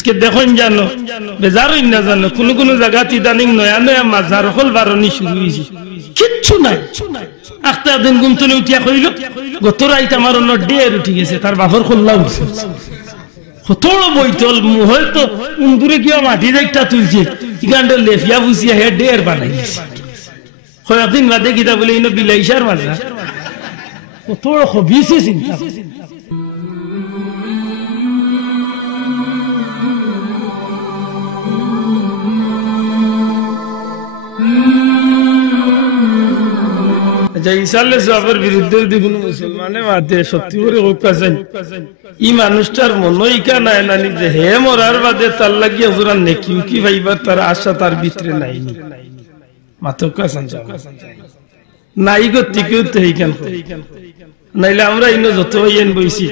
আজকে দেখুন জানো বেজারই না জানো কোন কোন জায়গাতে ইদানিং নয়া নয়া মাজার হল বারণি শুরু হয়েছে কিচ্ছু নাই একটা দিন গুমতলে উঠিয়া কইল গত রাইতে আমার অন্য ডের উঠে গেছে তার বাপর খোল্লা উঠছে কতড় বইতল হয়তো উন্দুরে কি মাটি একটা তুলছে ইগান্ডে লেফিয়া বুঝিয়া হে ডের বানাই গেছে কয়েকদিন বাদে কিতা বলে ইনো বিলাইসার মাজার কতড় হবিছে চিন্তা ইসালে সাহেবের বিরুদ্ধে দেখুন মুসলমানে মাতে সত্যি করে হোকাছেন ই মানুষটার মনইকা নাই না যে হে মরার বাদে তার লাগিয়ে হুজুরান নেকি কি ভাইবার তার আশা তার ভিতরে নাই মাতকা সঞ্চার নাই গতি কেউ তো এইখান নাইলে আমরা ইনো যত হইয়েন বইছি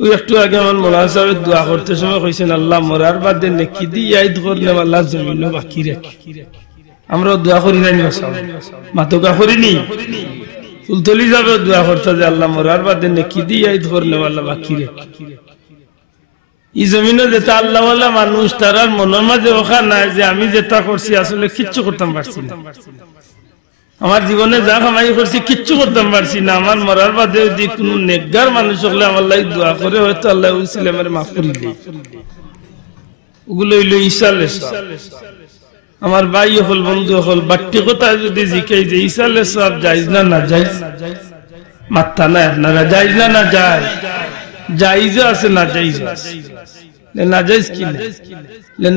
ওই একটু আগে আমার মোলা সাহেব দোয়া করতে সময় কইছেন আল্লাহ মরার বাদে নেকি দিয়ে আইদ করলে আল্লাহ জমিন বাকি রাখি আমরা দোয়া করি নাই মাতকা করিনি ফুলতলি যাবে দোয়া করতে যে আল্লাহ মরার বাদে নেকি দিয়ে আইদ করলে আল্লাহ বাকি রাখি এই জমিনে যেটা আল্লাহওয়ালা মানুষ তারার মনের মাঝে ওখা নাই যে আমি যেটা করছি আসলে কিচ্ছু করতাম পারছি না আমার জীবনে যা কামাই করছি কিচ্ছু করতাম পারছি না আমার মরার বাদে যদি কোনো নেকগার মানুষ হলে আমার লাগে দোয়া করে হয়তো আল্লাহ ইসলামের মাফ করে দেয় ওগুলো হইল ইসালে আমার ভাই হল বন্ধু হল বাট্টি কথা যদি জিকাই যে ইসালে সব জায়েজ না না জায়েজ মাত্তা না আপনারা জায়েজ না না জায়েজ জায়েজও আছে না জায়েজ আছে না জায়েজ কি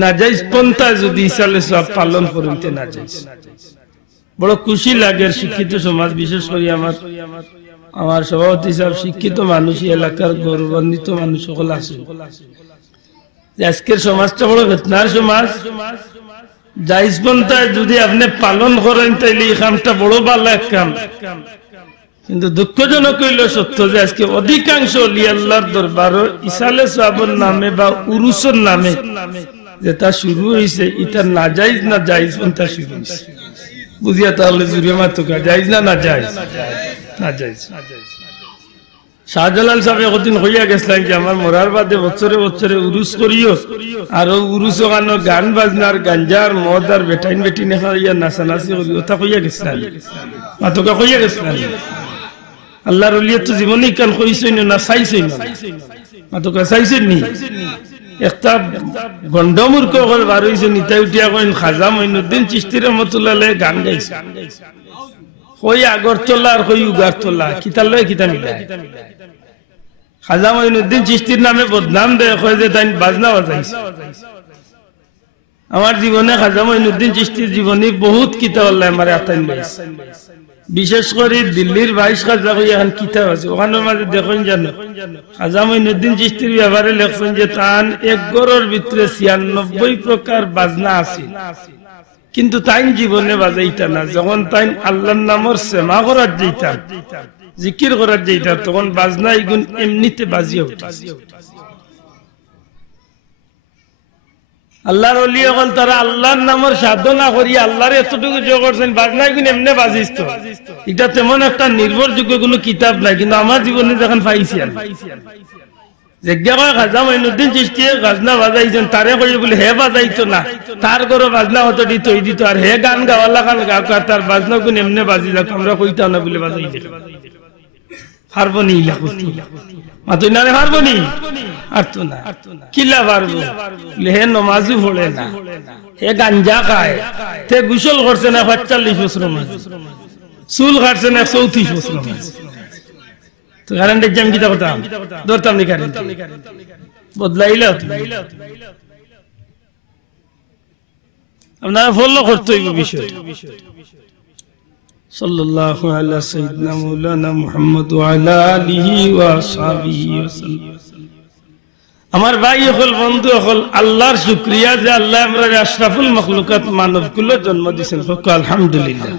না জায়েজ পন্থা যদি ইসালে সব পালন করতে না জায়েজ বড় খুশি লাগে শিক্ষিত সমাজ বিশেষ করে আমার সভাপতি সাহেব শিক্ষিত মানুষ এলাকার গৌরবান্বিত মানুষ সকল আছে আজকের সমাজটা বড় বেতনার সমাজ জায়েজ পন্থায় যদি আপনি পালন করেন তাইলে এই কামটা বড় ভালো এক কাম কিন্তু দুঃখজনক হইল সত্য যে আজকে অধিকাংশ ওলি আল্লাহর দরবার ইসালে সাহাবের নামে বা উরুসের নামে যেটা শুরু হয়েছে এটা না জায়েজ না জায়েজ পন্থা শুরু হয়েছে বুঝিয়া তাহলে জুড়ে মাতুকা জায়েজ না না জায়েজ না জায়েজ শাহজালাল সাহেব একদিন হইয়া গেছিলেন যে আমার মরার বাদে বছরে বছরে উরুস করিও আর উরুস ওখানে গান বাজনার গাঞ্জার মদ আর বেটাইন বেটিন ইয়া নাচানাচি করি ওটা হইয়া গেছিলেন মাতুকা হইয়া গেছিলেন আল্লাহর ওলিয়া তো জীবনে কান কইছেন না চাইছেন না মাতুকা চাইছেন নি একটা গন্ডমূর্খ হল বার হয়েছে নিতা উঠিয়া কইন খাজা মঈনুদ্দিন চিশতি রহমাতুল্লাহ আলাইহি গান গাইছে কই আগরতলা আর কই উগারতলা কিতাল লয় কিতা মিলাই খাজা মঈনুদ্দিন চিশতির নামে বদনাম দেয় কয় যে তাই বাজনা বাজাইছে আমার জীবনে খাজা মঈনুদ্দিন চিশতির জীবনী বহুত কিতাব আল্লাহ আমারে আতাইন বাইছে বিশেষ করে দিল্লির 22 খাজা কই এখন কিতাব আছে ওখানের মাঝে দেখুন জানো খাজা মঈনুদ্দিন চিশতির ব্যাপারে লেখছেন যে তান এক গরর ভিতরে 96 প্রকার বাজনা আছে কিন্তু তাই জীবনে বাজাইতা না যখন তাই আল্লাহর নামের সেমা করার যাইতাম জিকির করার যাইতাম তখন বাজনা এগুন এমনিতে বাজিয়ে উঠে আল্লাহর ওলি হল তারা আল্লাহর নামের সাধনা করি আল্লাহর এতটুকু জয় করছেন বাজনা এগুন এমনি বাজিত এটা তেমন একটা নির্ভরযোগ্য কোনো কিতাব নাই কিন্তু আমার জীবনে যখন পাইছি খাজা মঈনুদ্দিন চিশতি গাজনা বাজাইছেন তারে কই বলে হে বাজাইতো না তার ঘরে বাজনা হতো দিত ওই দিত আর হে গান গাওয়ালা গান গাওয়া তার বাজনা কোন এমনি বাজি যাক আমরা কইতাম না বলে বাজাই দে পারবো নি ইলা করতে মাতুই না পারবো নি আর তো না কিলা পারবো হে নামাজও পড়ে না হে গাঞ্জা খায় তে গোসল করছে না 45 বছর মাঝে চুল কাটছে না 34 বছর মাঝে তো কারেন্টের জাম কিতা করতাম ধরতাম নি কারেন্ট বদলাইলা আপনারা ফলো করতে হইব বিষয় সাল্লাল্লাহু আলা সাইয়্যিদিনা মাওলানা মুহাম্মদ ওয়া আলা আলিহি ওয়া আসহাবিহি ওয়াসাল্লাম আমার ভাই হল বন্ধু হল আল্লাহর শুকরিয়া যে আল্লাহ আমরা আশরাফুল মাখলুকাত মানবকুল জন্ম দিয়েছেন আলহামদুলিল্লাহ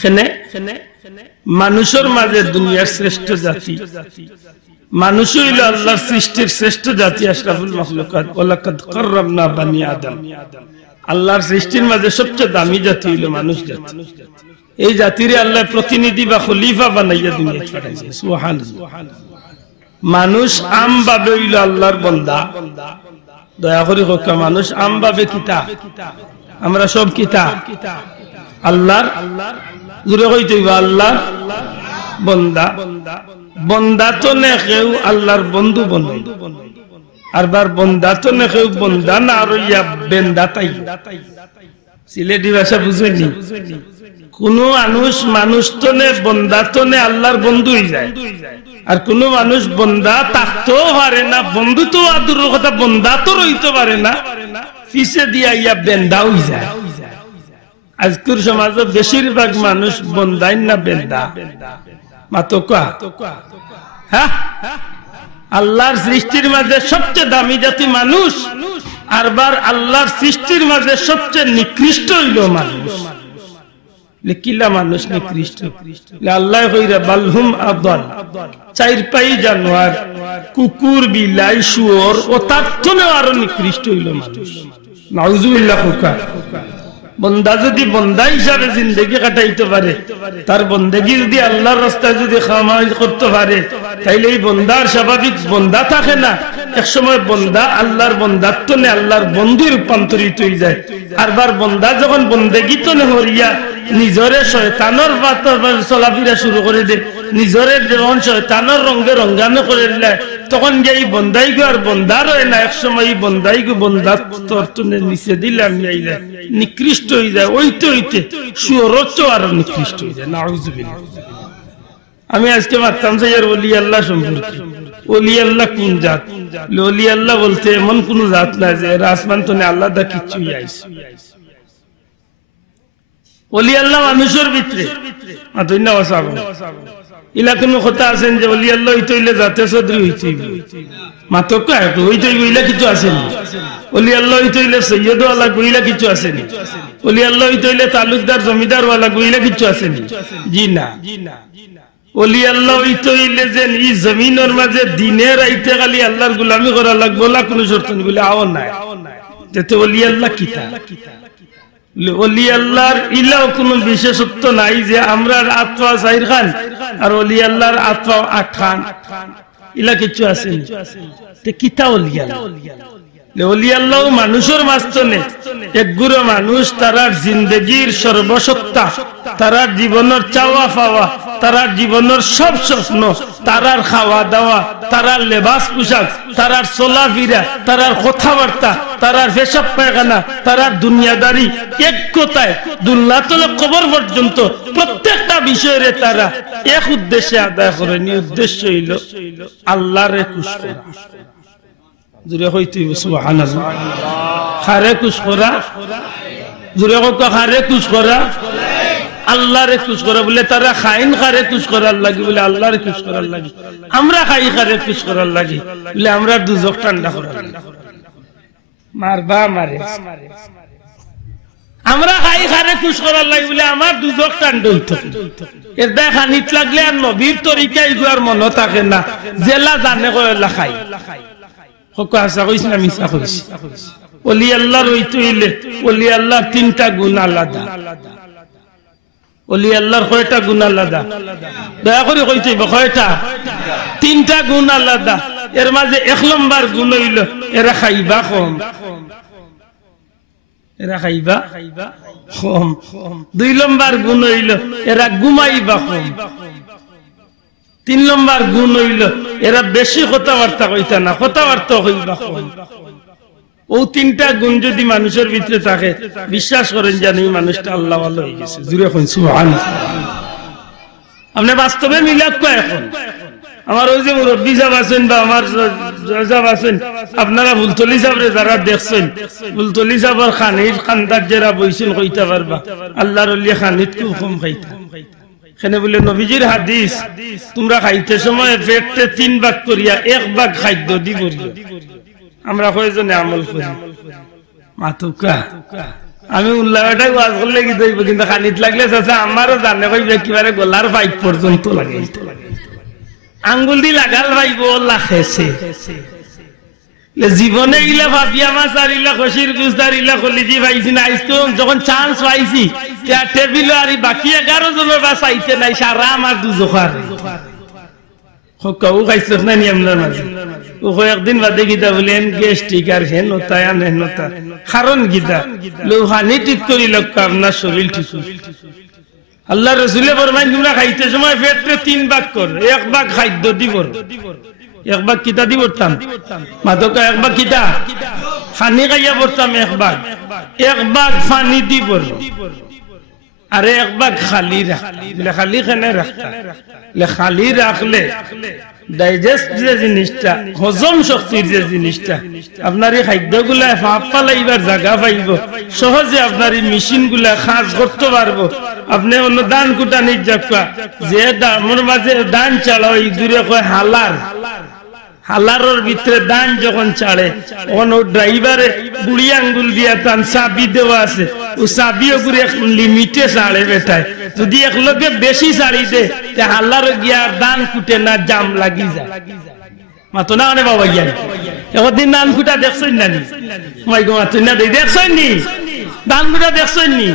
খেনে মানুষের মাঝে দুনিয়ার শ্রেষ্ঠ জাতি মানুষ হইল আল্লাহর সৃষ্টির শ্রেষ্ঠ জাতি আশরাফুল মাখলুকাত ওয়ালাকাদ কাররামনা বানি আদম আল্লাহর সৃষ্টির মাঝে সবচেয়ে দামি জাতি হইল মানুষ জাতি এই জাতিরে আল্লাহ প্রতিনিধি বা খলিফা বানাইয়া দুনিয়াতে পাঠাইছে সুবহানাল্লাহ মানুষ আম ভাবে হইল আল্লাহর বান্দা দয়া করে হোক মানুষ আমভাবে কিতা আমরা সব কিতা আল্লাহর জুড়ে হইতে আল্লাহর বন্দা বন্দা তো নে কেউ আল্লাহর বন্ধু বন্ধু আরবার বন্দা তো নে কেউ বন্দা না আর ইয়া বেন্দা তাই সিলেটি ভাষা বুঝেনি কোন মানুষ তো নে বন্দা তো নে আল্লাহর বন্ধু হয়ে যায় আর কোন মানুষ বন্দা থাকতেও পারে না বন্ধু তো আদুর কথা বন্দা তো রইতে পারে না পিছে দিয়া ইয়া বেন্দা হয়ে যায় আজকের সমাজে বেশিরভাগ মানুষ বন্দাই না বেন্দা মাতকা হ্যাঁ আল্লাহর সৃষ্টির মাঝে সবচেয়ে দামি জাতি মানুষ আরবার আল্লাহর সৃষ্টির মাঝে সবচেয়ে নিকৃষ্ট হইল মানুষ কিলা মানুষ নিকৃষ্ট আল্লাহ কইরা বালহুম আদল চার পাই জানোয়ার কুকুর বিলাই শুয়োর ও তার থেকেও আরো নিকৃষ্ট হইল মানুষ নাউজুবিল্লাহ বন্দা যদি বন্দা হিসাবে জিন্দগি কাটাইতে পারে তার বন্দেগি যদি আল্লাহর রাস্তায় যদি খামাই করতে পারে তাইলে এই বন্দার স্বাভাবিক বন্দা থাকে না একসময় বন্দা আল্লাহর বন্দাত্ব নে আল্লাহর বন্ধু রূপান্তরিত হয়ে যায় আরবার বন্দা যখন বন্দেগি তো নে হরিয়া নিজরে শয়তানের চলাফেরা শুরু করে দে নিজরে যখন শয়তানের রঙে রঙ্গানো করে দিলে তখন গিয়ে এই বন্দাই গো আর বন্দার হয় না একসময় এই বন্দাই গো বন্দাত্বের নিচে দিলাম নিকৃষ্ট হয়ে যায় ওইতে হইতে সুরচ্চ আরো নিকৃষ্ট হয়ে যায় নাউজুবিল্লাহ আমি আজকে ভাবতাম যে ওলি আল্লাহ সম্পর্কে ওলি আল্লাহ কোন জাত ওলি আল্লাহ বলতে এমন কোন জাত না যে আসমান তো আল্লাহ দা কিচ্ছুই আইস ওলি আল্লাহ মানুষের ভিতরে ইলা কোনো কথা আছেন যে ওলি আল্লাহ হইতে হইলে জাতে চৌধুরী হইতে মাতক হইতে হইব ইলা কিছু আসেনি ওলি আল্লাহ হইতে হইলে সৈয়দ ওয়ালা গুইলা কিছু আসেনি ওলি আল্লাহ হইতে হইলে তালুকদার জমিদার ওয়ালা গুইলা কিছু আসেনি জি না ওলি আল্লাহ হইতে হইলে যে এই জমিনের মাঝে দিনে রাইতে খালি আল্লাহর গোলামি করা লাগবো না কোনো শর্ত নেই বলে আও নাই যেতে ওলি আল্লাহ কিতা ওলি আল্লাহর ইলাও কোনো বিশেষত্ব নাই যে আমরা আত্মা জাহির খান আর ওলি আল্লাহর আত্মা 8 খান ইলা কিছু আছে তে কিতা ওলি আল্লাহ ওলি আল্লাহ মানুষের মাঝখানে একগুলো মানুষ তারার জিন্দগির সর্বসত্তা তারার জীবনের চাওয়া পাওয়া তারার জীবনের সব স্বপ্ন তারার খাওয়া দাওয়া তারার লেবাস পোশাক তারার চলাফেরা তারার কথাবার্তা তারার পেশাব পায়খানা তারার দুনিয়াদারি এক কথায় দুনিয়াতলে কবর পর্যন্ত প্রত্যেকটা বিষয়ে তারা এক উদ্দেশ্যে আদায় করে নি উদ্দেশ্য হইল আল্লাহরে খুশি করা জুরে হইতে সুবহানাল্লাহ খারে খুশ করা জুরে কত খারে খুশ করা আল্লাহরে খুশ করা বলে তারা খাইন খারে খুশ করার লাগি বলে আল্লাহরে খুশ করার লাগি আমরা খাই খারে খুশ করার লাগি বলে আমরা দুজক ঠান্ডা করার লাগি মারবা মারে আমরা খাই খারে খুশ করার লাগি বলে আমার দুজক ঠান্ডা হইতো এর দেখা নিত লাগলে আর নবীর তরিকায় গুয়ার মনে থাকে না জেলা জানে কয়লা খাই ওলি আল্লাহর হইতে হইলে ওলি আল্লাহর 3টা গুণ আলাদা ওলি আল্লাহর কয়টা গুণ আলাদা দয়া করে কইতে কয়টা 3টা গুণ আলাদা এর মাঝে 1 নম্বর গুণ হইল এরা খাইবা কম এরা খাইবা কম 2 নম্বর গুণ হইল এরা ঘুমাইবা কম 3 নম্বর গুণ হইল এরা বেশি কথাবার্তা কইতা না কথাবার্তা হইবা কম ও 3টা গুণ যদি মানুষের ভিতরে থাকে বিশ্বাস করেন জানি মানুষটা আল্লাহ ওয়ালা হয়ে গেছে জুরে কইন সুবহানাল্লাহ আপনি বাস্তবে মিলাদ কয় এখন আমার ওই যে মুরব্বি সাহেব আছেন বা আমার সাহেব আছেন আপনারা ফুলতলি সাহেবরে যারা দেখছেন ফুলতলি সাহেবের খানির খান্দার যারা বইছেন কইতে পারবা আল্লাহর ওলি খানিত খুব কম খাইতা এখানে বলে নবীজির হাদিস তোমরা খাইতে সময় পেটে 3 ভাগ করিয়া 1 ভাগ খাদ্য দিবরিও আমরা কয়জনে আমল করি মাতুকা আমি উল্লাহটাই ওয়াজ করলে কি দইব কিন্তু খানিত লাগলে চাচা আমারও জানে কইবে কিবারে গলার পাইপ পর্যন্ত লাগে আঙ্গুল দি লাগাল ভাইব লাখেছে জীবনে ইলা ভাবিয়া মাছ আর ইলা খসির গুজদার ইলা কলিজি পাইছি না আইতো যখন চান্স পাইছি টেবিল আর বাকি 11 জনের বা চাইতে নাই সারা আমার দুজোখার কাউ খাইছত না নি আপনার মাঝে ও কয়েকদিন বাদে গিতা বলেন গ্যাস্ট্রিক আর হেন হতা আর হেন হতা কারণ গিতা লোহানি ঠিক করি লোক আপনার শরীর ঠিক আল্লাহ রসুলে ফরমাইন তোমরা খাইতে সময় পেটে 3 ভাগ কর, 1 ভাগ খাদ্য দিব, 1 ভাগ কিতা দিব পড়তাম মাদকা, 1 ভাগ কিতা পানি খাইয়া পড়তাম, 1 ভাগ পানি দিব আর 1 ভাগ খালি রাখলে, খালি খানে রাখতা খালি রাখলে ডাইজেস্ট যে জিনিসটা, হজম শক্তির যে জিনিসটা, আপনার এই খাদ্যগুলা ফাঁপ পালাইবার জায়গা পাইব, সহজে আপনার এই মেশিন গুলা কাজ করতে পারবো। আপনি অন্য দান কুটানির যাকা যে দামের মাঝে দান চালাও দূরে কয় হালার, হালারের ভিতরে দান যখন চাড়ে তখন ও ড্রাইভারে বুড়ি আঙ্গুল দিয়া তান চাবি দেওয়া আছে, ও চাবিও করে লিমিটে চাড়ে বেটায়, যদি এক লোকে বেশি চাড়ি দে হালার গিয়া দান কুটে না, জাম লাগি যায় মাতো না মানে বাবা গিয়া একদিন দান কুটা দেখছেন না নি মাই গো মাতো না দেখছেন নি দান কুটা দেখছেন নি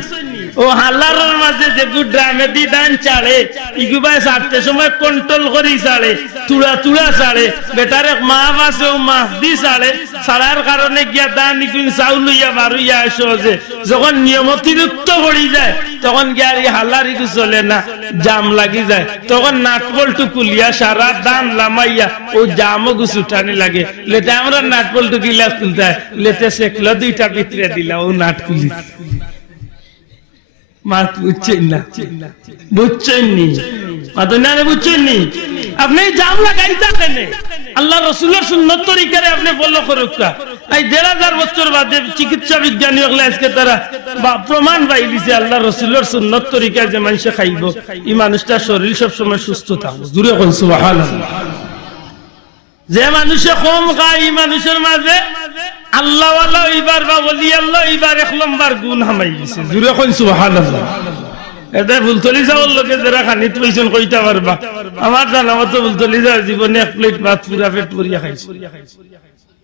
ও হালারের মাঝে যে ড্রামে দি দান চাড়ে ইগুবাই ছাড়তে সময় কন্ট্রোল করি চাড়ে, তুড়া তুড়া চাড়ে, বেটার এক মাপ আছে ও মাপ দি চাড়ে, ছাড়ার কারণে গিয়া দান ইগুন চাউল লইয়া বারুইয়া সহজে, যখন নিয়ম অতিরিক্ত পড়ি যায় তখন গিয়া এই হালার ইগু চলে না, জাম লাগি যায়, তখন নাটবল্টু কুলিয়া সারা দান লামাইয়া ও জামও গুছুটানি লাগে, লেতে আমরা নাটবল্টু গিলাস তুলতে লেতে সেকলো 2টা ভিতরে দিলা ও নাট কুলি মাত বুঝছেন না, বুঝছেন নি মাদনারে বুঝছেন নি, আপনি জাম লাগাই থাকেন আল্লাহ রসুলের সুন্নত তরিকারে আপনি ফলো করুকা। এই 1500 বছর বাদে চিকিৎসা বিজ্ঞানী হলে আজকে তারা প্রমাণ পাই দিছে আল্লাহ রসুলের সুন্নত তরিকায় যে মানুষে খাইব এই মানুষটার শরীর সবসময় সুস্থ থাকবে। জোরে কোন সুবহানাল্লাহ। যে মানুষে কম খায় এই মানুষের মাঝে আল্লাহ ওয়ালা ইবার বা ওলি আল্লাহ ইবার 1 নম্বর গুণ হামাই গেছে। জোরে কোন সুবহানাল্লাহ। এটা ফুলতলি যাওয়ার লোকে যারা খানিত পয়সন কইতা পারবা, আমার জানা মতো ফুলতলি যাওয়ার জীবনে 1 প্লেট ভাত পুরা পেট ভরিয়া খাইছে।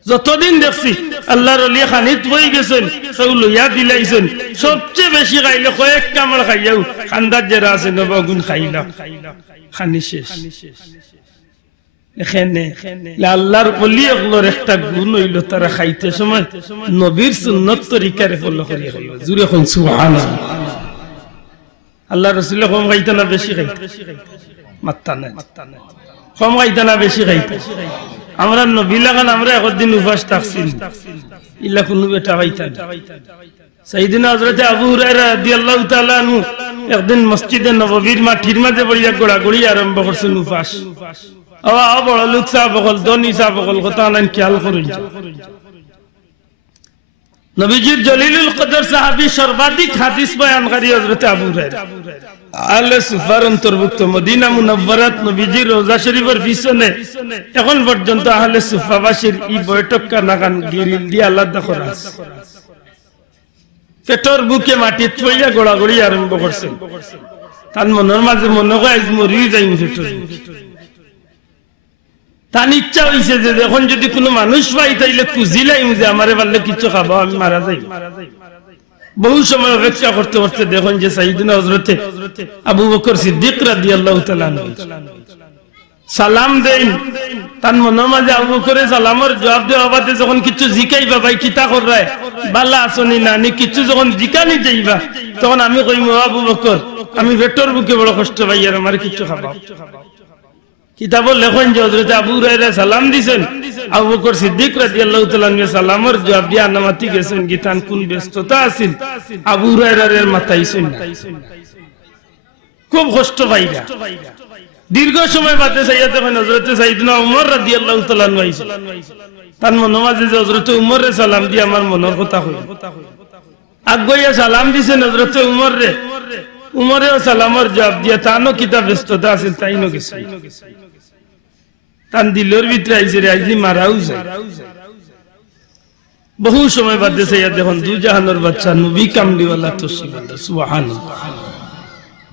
যতদিন দেখছি আল্লাহর ওলি খানিত হয়ে গেছেন সব লইয়া দিলাইছেন, সবচেয়ে বেশি খাইলে কয়েক কামড় খাইয়াও খান্দার যারা আছে নবগুণ খাইলা খানি শেষ। এখানে আল্লাহর ওলিগুলোর একটা গুণ হইল তারা খাইতে সময় নবীর সুন্নত তরিকারে ফলো করিয়া খাইব। জোরে কোন সুবহানাল্লাহ। আল্লাহ রাসূল কম খাইতা না বেশি খাইতা? মাত্তা নাই। কম খাইতা না বেশি খাইতা? আমরা নবী লাগান আমরা একদিন উপবাস থাকছিল, ইল্লা কোনো বেটা খাইতা না। সাইয়েদনা হযরত আবু হুরায়রা রাদিয়াল্লাহু তাআলা আনহু একদিন মসজিদে নববীর মাটির মাঝে বড়িয়া গোড়াগড়ি আরম্ভ করছেন উপবাস। বড় লোক সাহেব বল, ধনী সাহেব বল, কথা নাই খেয়াল করুন। নবীজির জলিলুল কদর সাহাবী সর্বাধিক হাদিস বয়ানকারী হযরত আবু হুরায়রা আহলে সুফার অন্তর্ভুক্ত। মদিনা মুনাওয়ারাত নবীজির রওজা শরীফের পিছনে এখন পর্যন্ত আহলে সুফাবাসীর এই বৈঠক কানাকান গিরিল দিয়ে আলাদা করা আছে। পেটর বুকে মাটি থইয়া গোড়াগড়ি আরম্ভ করছেন। তার মনের মাঝে মনে হয় আজ মরি যাই পেটর। তার ইচ্ছা হইছে যে এখন যদি কোনো মানুষ পাই তাইলে খুঁজিলাইম যে আমারে পারলে কিছু খাবো, আমি মারা যাই। বহু সময় অপেক্ষা করতে করতে দেখুন যে সাইয়েদনা হযরতে আবু বকর সিদ্দিক রাদিয়াল্লাহু তাআলা সালাম দেন। তার মনের মাঝে আবু বকরের সালামের জবাব দেওয়া বাদে যখন কিছু জিকাইবা ভাই কিতা কররায় বালা আসনি না নি কিছু যখন জিকানি যাইবা তখন আমি কইম আবু বকর আমি পেটর বুকে বড় কষ্ট পাই আর আমার কিছু খাবা। কিতাব লেখেন যে হযরত আবু হুরায়রা সালাম দিছেন, আবু বকর সিদ্দিক রাদিয়াল্লাহু তাআলা সালামের জবাব দিয়া নামাতি গেছেন। গিতান কোন ব্যস্ততা আছিল আবু হুরায়রার মাথায় শুন খুব কষ্ট পাইরা। দীর্ঘ সময় বাদে সাইয়েদ হযরত সাইয়েদনা ওমর রাদিয়াল্লাহু তাআলা আইছেন। তার মনের মাঝে যে হযরত ওমরের সালাম দিয়ে আমার মনের কথা হইল। আগুয়া সালাম দিছেন হযরত ওমর রে, উমরেও সালামের জবাব দিয়া তানো কিতা ব্যস্ততা আছিল তাইনো গেছে। তান দিলের ভিতরে আইছে রে আইজি মারাও যায়। বহু সময় বাদে সাইয়েদ দেখুন দু জাহানের বাচ্চা নবী কামলিওয়ালা তশরিফ সুবহানাল্লাহ।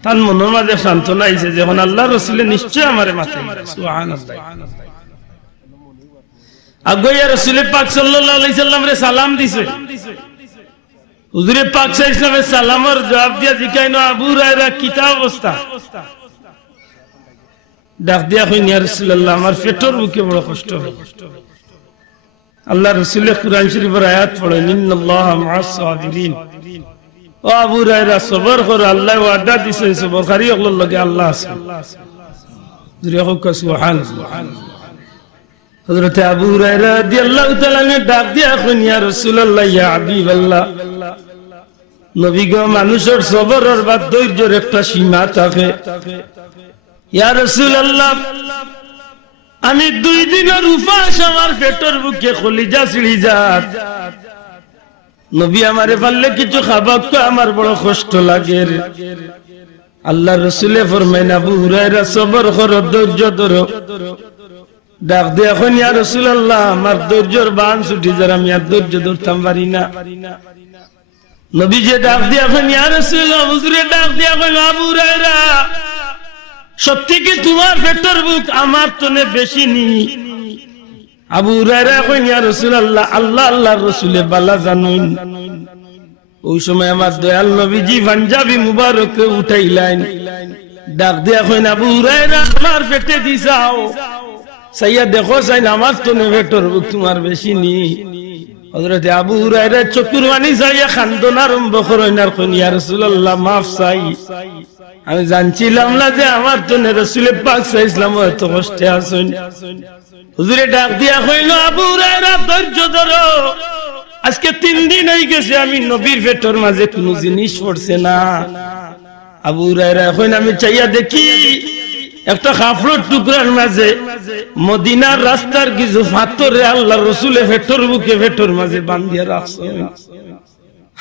তার মনের মাঝে সান্ত্বনা আইছে যখন আল্লাহ রাসূলে নিশ্চয় আমারে মাথায় সুবহানাল্লাহ। আগুয়া রাসূল পাক সাল্লাল্লাহু আলাইহি সাল্লাম রে সালাম দিছে। হুজুরে পাক সাল্লাল্লাহু আলাইহি সাল্লামের জবাব দিয়া জিকাইনো আবু হুরায়রা কিতা অবস্থা? ডাক দিয়া কইন ইয়া রাসূলুল্লাহ আমার পেটের বুকে বড় কষ্ট হয়। আল্লাহ রাসূল কুরআন শরীফের আয়াত পড়েন ইন্নাল্লাহা মা'আস সাবিরিন। ও আবু হুরায়রা সবর করো, আল্লাহ ওয়াদা দিয়েছে সবরকারী হলোর লগে আল্লাহ আছে। জুরে হোক সুবহানাল্লাহ। হযরত আবু হুরায়রা রাদিয়াল্লাহু তাআলা নে ডাক দিয়া কইন ইয়া রাসূলুল্লাহ ইয়া হাবিবাল্লাহ, নবী গো মানুষের সবরের বা ধৈর্যের একটা সীমা থাকে। ইয়া রাসূলুল্লাহ আমি 2 দিনের উপাস আমার পেটের বুকে কলিজা ছিড়ি যাত, নবী আমারে পারলে কিছু খাবার তো আমার বড় কষ্ট লাগে। আল্লাহ রাসূল ফরমাইন আবু হুরায়রা সবর করো, ধৈর্য ধরো। ডাক দিয়ে এখন ইয়া রাসূলুল্লাহ আমার ধৈর্যের বাঁধ ছুটি যারা আমি আর ধৈর্য ধরতাম পারি না। নবী যে ডাক দিয়ে এখন ইয়া রাসূলুল্লাহ হুজুরে ডাক দিয়ে কইল আবু হুরায়রা সত্যি কি তোমার পেটের বুক আমার তনে বেশি নি? আবু হুরায়রা কইন ইয়া রাসূলুল্লাহ আল্লাহ আল্লাহর রাসূলে বালা জানুন। ওই সময় আমার দয়াল নবীজি পাঞ্জাবি মুবারক উঠাইলেন, ডাক দিয়া কইন আবু হুরায়রা আমার পেটে দিছাও, সাইয়া দেখো সাইন আমার তনে পেটের বুক তোমার বেশি নি। হযরত আবু হুরায়রা চকুর পানি ছাড়িয়া কান্দন আরম্ভ করেন আর কইন ইয়া রাসূলুল্লাহ মাফ চাই, আমি জানছিলাম না যে আমার তনে রাসূল পাক সাল্লাল্লাহু আলাইহি ওয়াসাল্লাম এত কষ্টে আছেন। হুজুরে ডাক দিয়া কইল আবু হুরায়রা ধৈর্য ধরো, আজকে 3 দিন হয়ে গেছে আমি নবীর পেটের মাঝে কোনো জিনিস পড়ছে না। আবু হুরায়রা কইন আমি চাইয়া দেখি একটা কাপড়ের টুকরার মাঝে মদিনার রাস্তার কিছু পাথরে আল্লাহর রাসূলের পেটের মাঝে বাঁধিয়া রাখছে।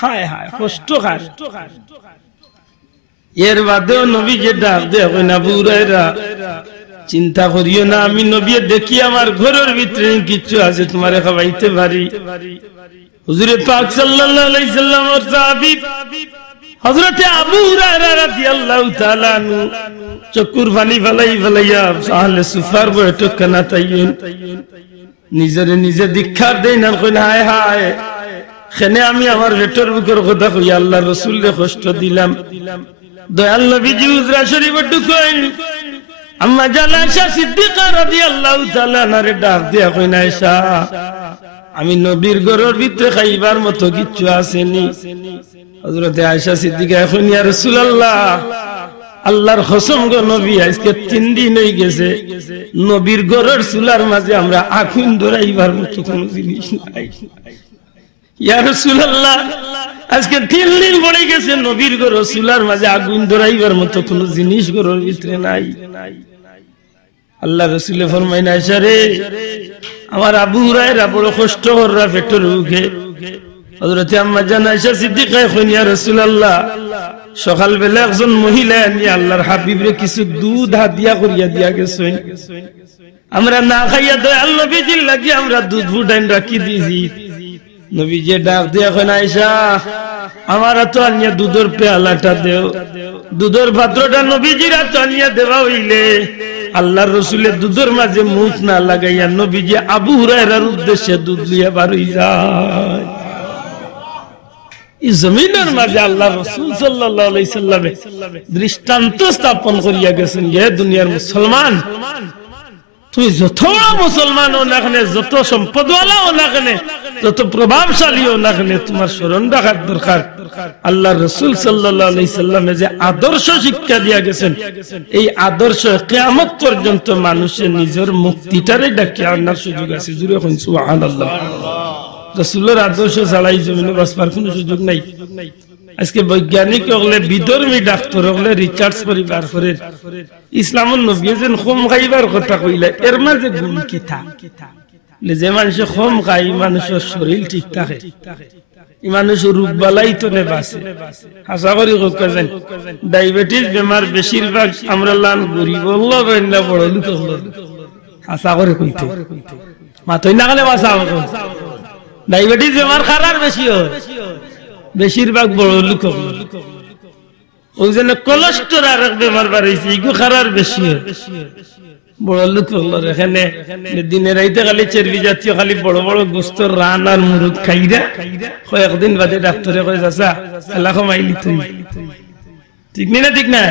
হায় হায় কষ্ট খায়। এর বাদেও নবী যে ডাক দেয় কইন আবু হুরায়রা চিন্তা করিও না, আমি নবী দেখি আমার ঘরের ভিতরে কিছু আছে তোমারে খাওয়াইতে পারি। হুজুরে পাক সাল্লাল্লাহু আলাইহি সাল্লামের সাহাবী হযরত আবু হুরায়রা রাদিয়াল্লাহু তাআলা আনহু চকুর পানি ফলাইয়া আহলে সুফার বৈঠক কানা তাইয়েন নিজরে নিজে দীক্ষার দেন আর কইন হায় হায় খেনে আমি আমার পেটের বুকের কথা কই আল্লাহর রাসূলকে কষ্ট দিলাম। দয়াল নবীজি হুজরা শরীফে ঢুকলেন, আম্মা জান আয়েশা সিদ্দিকা রাদিয়াল্লাহু তাআলা আনহারে ডাক দিয়া কইন আয়েশা আমি নবীর ঘরের ভিতরে খাইবার মতো কিছু আসেনি। হযরত আয়েশা সিদ্দিকা এখন ইয়া রাসূলুল্লাহ আল্লাহর কসম গো নবী আজকে 3 দিন হয়ে গেছে নবীর ঘরের চুলার মাঝে আমরা আগুন ধরাইবার মতো কোনো জিনিস নাই। ইয়া রাসূলুল্লাহ আজকে 3 দিন পড়ে গেছে নবীর ঘরের চুলার মাঝে আগুন ধরাইবার মতো কোনো জিনিস ঘরের ভিতরে নাই। আল্লাহ রাসূল ফরমাইন আয়েশা রে আমার আবু হুরায়রা বড় কষ্ট কররা পেটের বুকে। হযরত আম্মা জান আয়েশা সিদ্দিকা কইন ইয়া রাসূলুল্লাহ সকাল বেলা একজন মহিলা নি আল্লাহর হাবিবরে কিছু দুধ হাদিয়া করিয়া দিয়া গেছেন, আমরা না খাইয়া দয়াল নবীজির লাগি আমরা দুধ ফুটাইন রাখি দিয়েছি। নবীজি ডাক দিয়া কইন আয়েশা আমার তো আনিয়া দুধের পেয়ালাটা দেও। দুধের পাত্রটা নবীজির তো আনিয়া দেওয়া হইলে আল্লাহর রাসূলের দুধের মাঝে মুখ না লাগাইয়া নবীজি আবু হুরায়রার উদ্দেশ্যে দুধ লিয়া বার হই যায়। এই জমিনের মাঝে আল্লাহর রাসূল সাল্লাল্লাহু আলাইহি সাল্লাম দৃষ্টান্ত স্থাপন করিয়া গেছেন, হে দুনিয়ার মুসলমান তুই যত মুসলমান ও না কেন, যত সম্পদওয়ালা ও না কেন, যত প্রভাবশালী ও না কেন, তোমার স্মরণ রাখার দরকার আল্লাহর রাসূল সাল্লাল্লাহু আলাইহি সাল্লামে যে আদর্শ শিক্ষা দিয়া গেছেন এই আদর্শ কিয়ামত পর্যন্ত মানুষের নিজের মুক্তিটারে ডাকিয়ে আনার সুযোগ আছে। জুড়ে কইন সুবহানাল্লাহ। রাসূলের আদর্শ ছাড়াই জমিনে বাঁচবার কোনো সুযোগ নাই। আজকে বৈজ্ঞানিক হলে বিধর্মী ডাক্তার হলে রিসার্চ করিবার করে ইসলামের নবী যেন কম খাইবার কথা কইলে এর মাঝে গুণ কি থাকে? যে মানুষ কম খাই মানুষের শরীর ঠিক থাকে, মানুষের রোগ বালাই তো নে বাঁচে। আশা করি কেন ডায়াবেটিস বেমার বেশিরভাগ আমরা লান গরিব হল না বড় লোক হল, আশা করে কইতে মাথই না গেলে বাঁচা। ডায়াবেটিস বেমার খারার বেশি হয়, বেশিরভাগ বড় লোক ওই জন্য কোলেস্টেরল বেমার বাড়াইছে, ইগো খারার বেশি হয় বড় লোক। এখানে দিনে রাইতে খালি চর্বি জাতীয় খালি বড় বড় গোস্ত রান আর মুরগ খাইরা কয়েকদিন বাদে ডাক্তারে কয়ে চাচা এলা কমাইলি তুই ঠিক না ঠিক না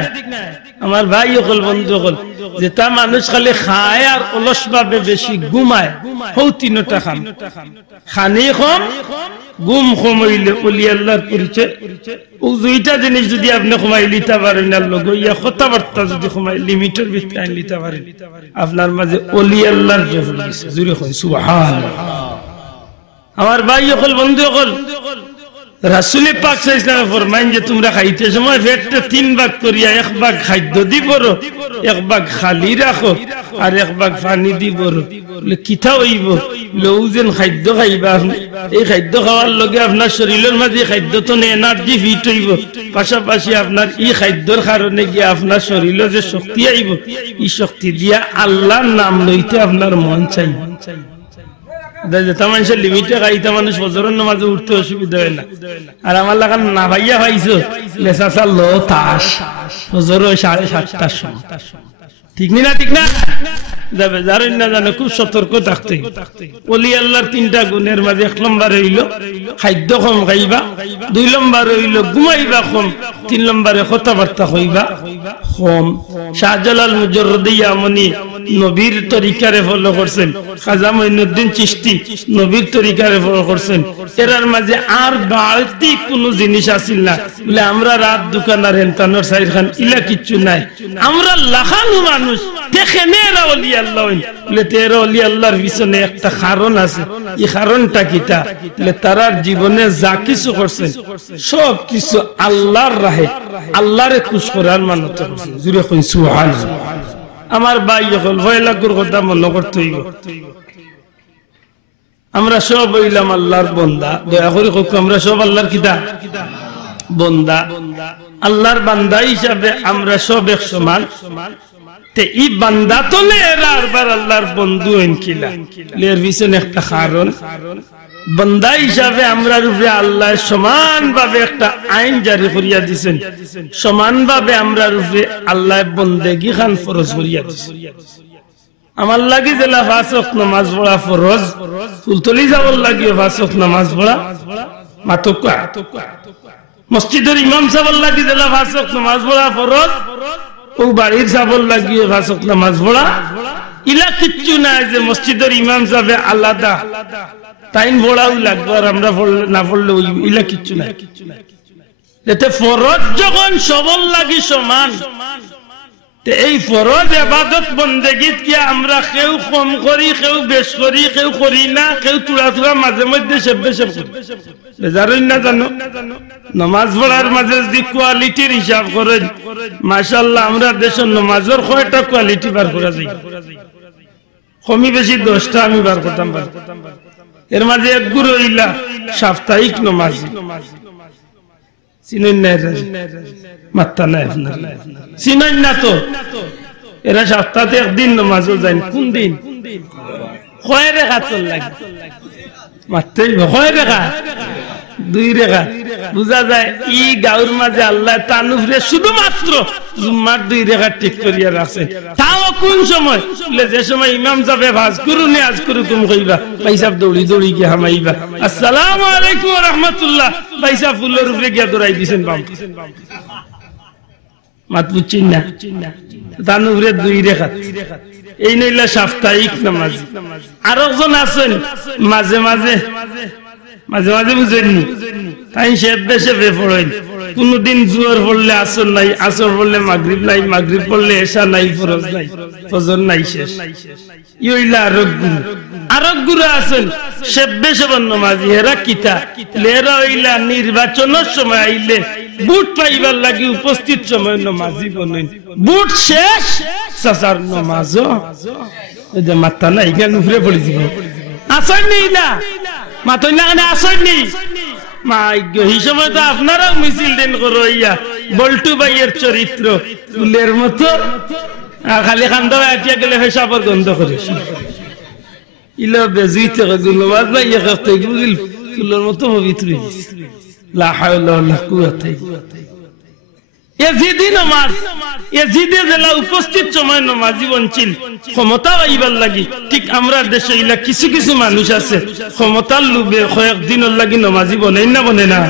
আমার ভাই হল বন্ধু হল যেটা মানুষ খালি খায় আর অলস ভাবে বেশি ঘুমায় হৌ তিনটা খান খানি কম গুম কম হইলে ওলি আল্লাহর পরিচয় ও দুইটা জিনিস যদি আপনি কমাই লিতে পারেন আর লোক ইয়া কথাবার্তা যদি কমাই লিমিটের ভিতরে লিতে পারেন আপনার মাঝে ওলি আল্লাহর জুড়ে হয় সুবহানাল্লাহ আমার ভাই হল বন্ধু হল রাসূল পাক সাল্লাল্লাহু আলাইহি ওয়াসাল্লাম ফরমাইন যে তোমরা খাইতে সময় পেটটা তিন ভাগ করিয়া এক ভাগ খাদ্য দিবরো এক ভাগ খালি রাখো আর এক ভাগ পানি দিবরো বলে কিতা হইব লউজেন খাদ্য খাইবা এই খাদ্য খাওয়ার লগে আপনার শরীরের মাঝে খাদ্য তো এনার্জি ফিট হইব পাশাপাশি আপনার এই খাদ্যর কারণে গিয়ে আপনার শরীরে যে শক্তি আইব এই শক্তি দিয়া আল্লাহর নাম লইতে আপনার মন চাইব মানুষের লিমিটে খাইতে মানুষ ফজরের নামাজে উঠতে অসুবিধা হয় না আর আমার লাগান না ভাইয়া ভাইছো লেসা লো তাস ফজর 7:30টার সময় ঠিক না ঠিক না যাবে জানেন না জানে খুব সতর্ক থাকতে ওলি আল্লাহর তিনটা গুণের মাঝে এক নম্বর হইল খাদ্য কম খাইবা দুই নম্বর হইল ঘুমাইবা কম তিন নম্বরে কথাবার্তা কইবা কম শাহজালাল মুজাররদি ইয়ামানি নবীর তরিকারে ফলো করছেন খাজা মঈনুদ্দিন চিশতি নবীর তরিকারে ফলো করছেন এরার মাঝে আর বাড়তি কোনো জিনিস আসিল না বলে আমরা রাত দোকান আর হেনতানোর সাইড খান ইলা কিচ্ছু নাই আমরা লাখানো মানুষ দেখে নেরা ওলি আল্লাহ বলে তেরা ওলি আল্লাহর পিছনে একটা কারণ আছে এই কারণটা কিটা বলে তারার জীবনে যা কিছু করছেন সব কিছু আল্লাহর রাহে আল্লাহরে খুশ করার মানত করছেন জুড়ে কইন সুবহানাল্লাহ আমার ভাই হল ভয়লাগুর কথা মনে করতে হইব আমরা সব হইলাম আল্লাহর বান্দা দয়া করে হোক আমরা সব আল্লাহর কিতা বান্দা আল্লাহর বান্দা হিসাবে আমরা সব এক সমান তে এই বান্দা তো লেরারবার আল্লাহর বন্ধু হইন কিলা লের পিছনে একটা কারণ বান্দা হিসাবে আমরা রূপে আল্লাহ সমান ভাবে একটা আইন জারি করিয়া দিয়েছেন সমান ভাবে আমরা রূপে আল্লাহ বন্দেগি খান ফরজ করিয়া দিয়েছেন আমার লাগি জেলা 5 ওয়াক্ত নামাজ পড়া ফরজ ফুলতলি যাওয়ার লাগিও 5 ওয়াক্ত নামাজ পড়া মাতকা মসজিদের ইমাম সাহেব লাগি জেলা 5 ওয়াক্ত নামাজ পড়া ফরজ ও বাড়ির সাহেব লাগিও 5 ওয়াক্ত নামাজ পড়া ইলা কিচ্ছু না যে মসজিদের ইমাম সাহেব আলাদা টাইম পড়াও লাগবে আর আমরা না পড়লে ইলা কিচ্ছু নাই এতে ফরজ যখন সবল লাগি সমান এই ফরজ ইবাদত বন্দেগীত কি আমরা কেউ কম করি কেউ বেশ করি কেউ করি না কেউ তুলা তুলা মাঝে মধ্যে সেবে সেব করি বেজারই না জানো নামাজ পড়ার মাঝে যদি কোয়ালিটির হিসাব করেন মাশাআল্লাহ আমরা দেশের নামাজের কয়টা কোয়ালিটি বার করা যায় কমি বেশি 10টা আমি বার করতাম এর মাঝে এক গুরু ইলা সাপ্তাহিক নামাজ চিনেন না মাত্তা নাই আপনার চিনেন না তো এরা সপ্তাহে একদিন নামাজও যায় কোন দিন কয় রেখাত লাগে মাত্রই কয় রেখা 2 রেখা বুঝা যায় ই গাঁর মাঝে আল্লাহ তানুফরে শুধুমাত্র জুম্মার 2 রেখা ঠিক করিয়া রাখছেন তাও কোন সময় যে সময় ইমাম সাহেব ভাজ করুন আজ করুম কইবা ভাই সাহেব দৌড়ি দৌড়ি গিয়ে হামাইবা আসসালামু আলাইকুম ওয়া রাহমাতুল্লাহ ভাই সাহেব ফুলের উপরে গিয়া দৌড়াই দিবেন বাম মাত বুঝছেন না তানুফরে 2 রেখা এই নইলা সাপ্তাহিক নামাজ আর একজন আছেন মাঝে মাঝে বুঝেননি তাই সেবে সেবে পড়েন কোনদিন জোহর পড়লে আসর নাই আসর পড়লে মাগরিব নাই মাগরিব পড়লে এশা নাই ফরজ নাই ফজর নাই শেষ ইইলা আরক গুরু আছেন সেবে সেবন নামাজি হেরা কিতা লেরা হইলা নির্বাচনের সময় আইলে বুট পাইবার লাগি উপস্থিত সময় নামাজি বনেন বুট শেষ সাসার নামাজও এই যে মাথা না ইগান উপরে পড়ে যাব আসর নেই না মাতই না কেন আসেননি এই সময় তো আপনারাও মিছিল দেন করো ইয়া বল্টু ভাইয়ের চরিত্র ফুলের মতো খালি খান্দ আটিয়া গেলে পেশাবর গন্ধ করে ইলো বেজুইতে গুলবাজ ভাই করতে গুল ফুলের মতো পবিত্র লা হাওলা ওয়ালা কুওয়াতা ইয়াজিদি নামাজ ইয়াজিদে জেলা উপস্থিত সময় নামাজি বঞ্চিল ক্ষমতা আইবার লাগি ঠিক আমরা দেশে ইলা কিছু কিছু মানুষ আছে ক্ষমতার লোভে কয়েকদিনের লাগি নামাজি বনে না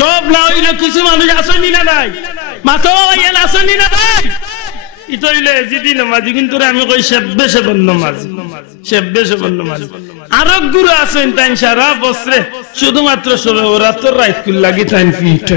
সব না হইলে কিছু মানুষ আসেনি না নাই মাতো ভাইয়া আসনি না ভাই ইতইলে এজিদি নামাজি কিন্তু আমি কই সেব্বে সেবন নামাজি সেব্বে সেবন নামাজি আরো গুরু আছেন তাই সারা বছরে শুধুমাত্র সবে বরাতর রাত কুল লাগি তাই ফিট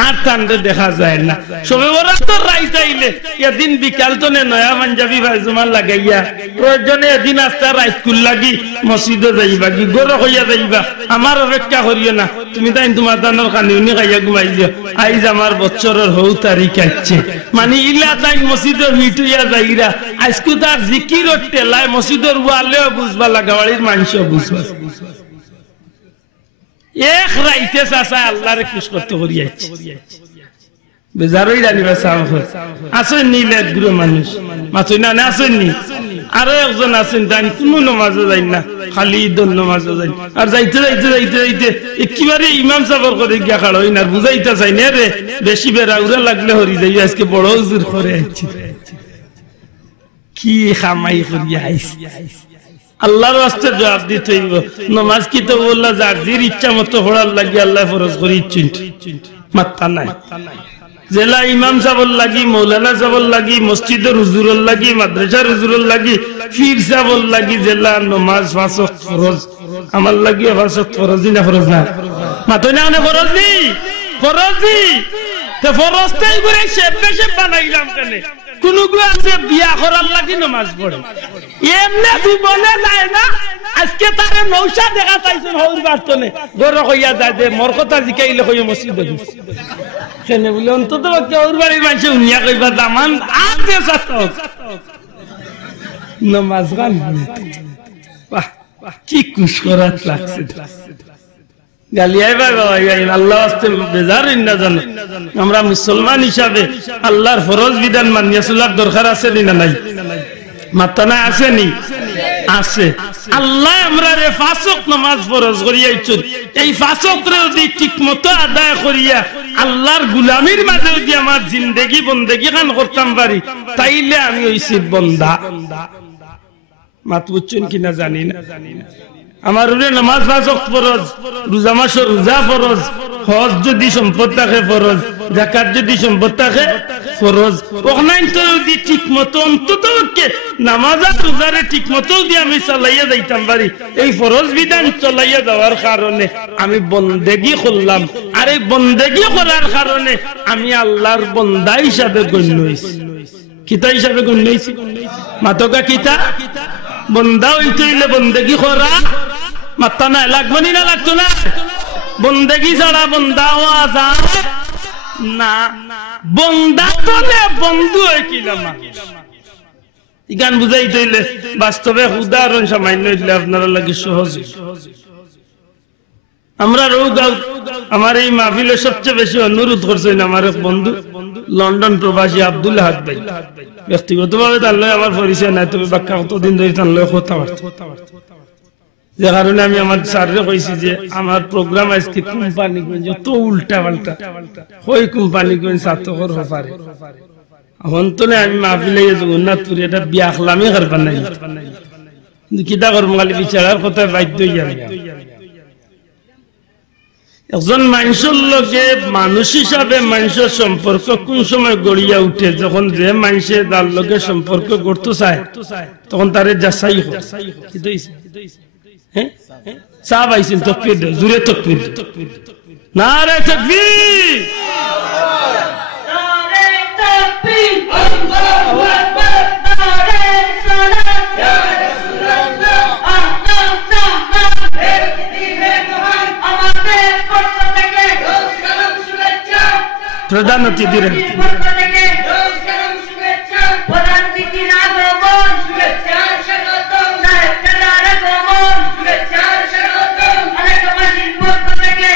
আর তান্ডে দেখা যায় না সবে বরাতর রাত আইলে এদিন বিকাল তনে নয়া পাঞ্জাবি ভাইজুমান লাগাইয়া প্রয়োজনে এদিন আস্তা রাত কুল লাগি মসজিদে যাইবা কি গরো হইয়া যাইবা আমার অপেক্ষা করিও না তুমি তাই তোমার দানোর কানিউনি খাইয়া ঘুমাই যাও আইজ আমার বছরের হৌ তারিখ আছে মানে ইলা তাই মসজিদের ভিটুইয়া যাইরা আজকু তার জিকির টেলায় মসজিদের ওয়ালেও বুঝবা লাগাওয়ালির মানুষও বুঝবা এক রাইতে চাচা আল্লাহরে খুশ করতে করিয়াছে বেজারই জানিবা সামহ আসেন নিলে গুরু মানুষ মাতুই না আসেন নি আরো একজন আছেন তাই কোনো নামাজে যাই না খালি ঈদের নামাজে যাই আর যাইতে যাইতে যাইতে যাইতে একেবারে ইমাম সাহেবের করে গিয়া খাড় হই না বুঝাইতে চাই না রে বেশি বেড়া উড়া লাগলে হরি যাই আজকে বড় হুজুর করে আইছি কি খামাই করিয়া আইছি আল্লাহর ওয়াস্তে জবাব দিতে হইব নামাজ কি তো বললা যার জির ইচ্ছা মতো পড়ার লাগি আল্লাহ ফরজ করে ইচ্ছুন মাত্তা নাই জেলা ইমাম সাহেবের লাগি মৌলানা সাহেবের লাগি মসজিদের হুজুরের লাগি মাদ্রাসার হুজুরের লাগি পীর সাহেবের লাগি জেলা নামাজ পাঁচ ওয়াক্ত ফরজ আমার লাগি পাঁচ ওয়াক্ত ফরজ না ফরজ না মাতো না না ফরজ নি তো ফরজটাই করে শেপে শেপ বানাইলাম কেন কোন গো আছে বিয়া করার লাগি নামাজ পড়ে এমনে জীবনে যায় না আজকে তারে নৌশা দেখা পাইছেন হৌর বার্তনে গরো হইয়া যায় যে মোর কথা জিকাইলে কই মসজিদে কেনে বলে অন্তত ওর বাড়ির মানুষ উনিয়া কইবা দামান আর যে সাত নামাজ গান বাহ কি খুশ করাত লাগছে গালিয়াই ভাই বাবা আল্লাহ আস্তে বেজারিন না জানো আমরা মুসলমান হিসাবে আল্লাহর ফরজ বিধান মানিয়া চলার দরকার আছে না নাই মাত্তা না আছে নি আছে আল্লাহ আমরা রে পাঁচ ওয়াক্ত নামাজ ফরজ করিয়াইছুন এই পাঁচ ওয়াক্ত যদি ঠিকমতো আদায় করিয়া আল্লাহর গোলামির মাঝে যদি আমার জিন্দেগি বন্দেগি খান করতাম পারি তাইলে আমি হইছি বান্দা মাত বুঝছেন কিনা জানি না আমার নামাজ পাঁচ ওয়াক্ত ফরজ রোজা মাসে রোজা ফরজ হজ যদি সম্পদ থাকে ফরজ যাকাত যদি সম্পদ থাকে ফরজ ওখানে তো যদি ঠিক মতো অন্তত নামাজ আর রোজারে ঠিক মতো যদি আমি চালাইয়া যাইতাম পারি এই ফরজ বিধান চালাইয়া যাওয়ার কারণে আমি বন্দেগি করলাম আর এই বন্দেগি করার কারণে আমি আল্লাহর বন্দা হিসাবে গণ্য হইছি কিতা হিসাবে গণ্য হইছি মাতকা কিতা বন্দা হইতে হইলে বন্দেগি করা মাত্তা না লাগবো না লাগতো না বন্দেগি ছাড়া বন্দা হওয়া যায় না বন্দা তলে বন্ধু হয়ে কিলাম গান বুঝাইতে হইলে বাস্তবে উদাহরণ সামান্য হইলে আপনারা লাগে সহজ আমরা রৌগাঁও আমার এই মাহফিলে সবচেয়ে বেশি অনুরোধ করছেন আমার এক বন্ধু লন্ডন প্রবাসী আব্দুল হাদ ভাই ব্যক্তিগতভাবে তার লয় আমার পরিচয় নাই তবে বাক্কা কতদিন ধরে তার লয় কথা যে কারণে আমি আমার স্যাররে কইছি যে আমার প্রোগ্রাম আজকে কোম্পানি যত উল্টা পাল্টা ওই কোম্পানি ছাত্র পারে হন্তনে আমি মাহফিলে জগন্নাথপুরে এটা বিয়াখলামই করবার নাই কিন্তু কিতা করবো খালি বিচারার কথা বাধ্য হইয়া একজন মানুষের লগে মানুষ হিসাবে মানুষের সম্পর্ক কোন সময় গড়িয়া উঠে যখন যে মানুষের তার লগে সম্পর্ক গড়তে চায় তখন তারে যাচাই হয় সাহাব আইছেন তাকবীর দাও জোরে তাকবীর নারে তাকবীর নারে তাকবীর আল্লাহু আকবার নারে সালাত ইয়া রাসূলুল্লাহ আল্লাহু তাআলা হে দিনে মহান আমাদের পক্ষ থেকে সালাম শুভেচ্ছা প্রধান অতিথিরা সালাম শুভেচ্ছা প্রধান অতিথির আগমন শুভেচ্ছা স্বাগতম নারে আগমন শুভেচ্ছা স্বাগতম আলাইকুম পক্ষ থেকে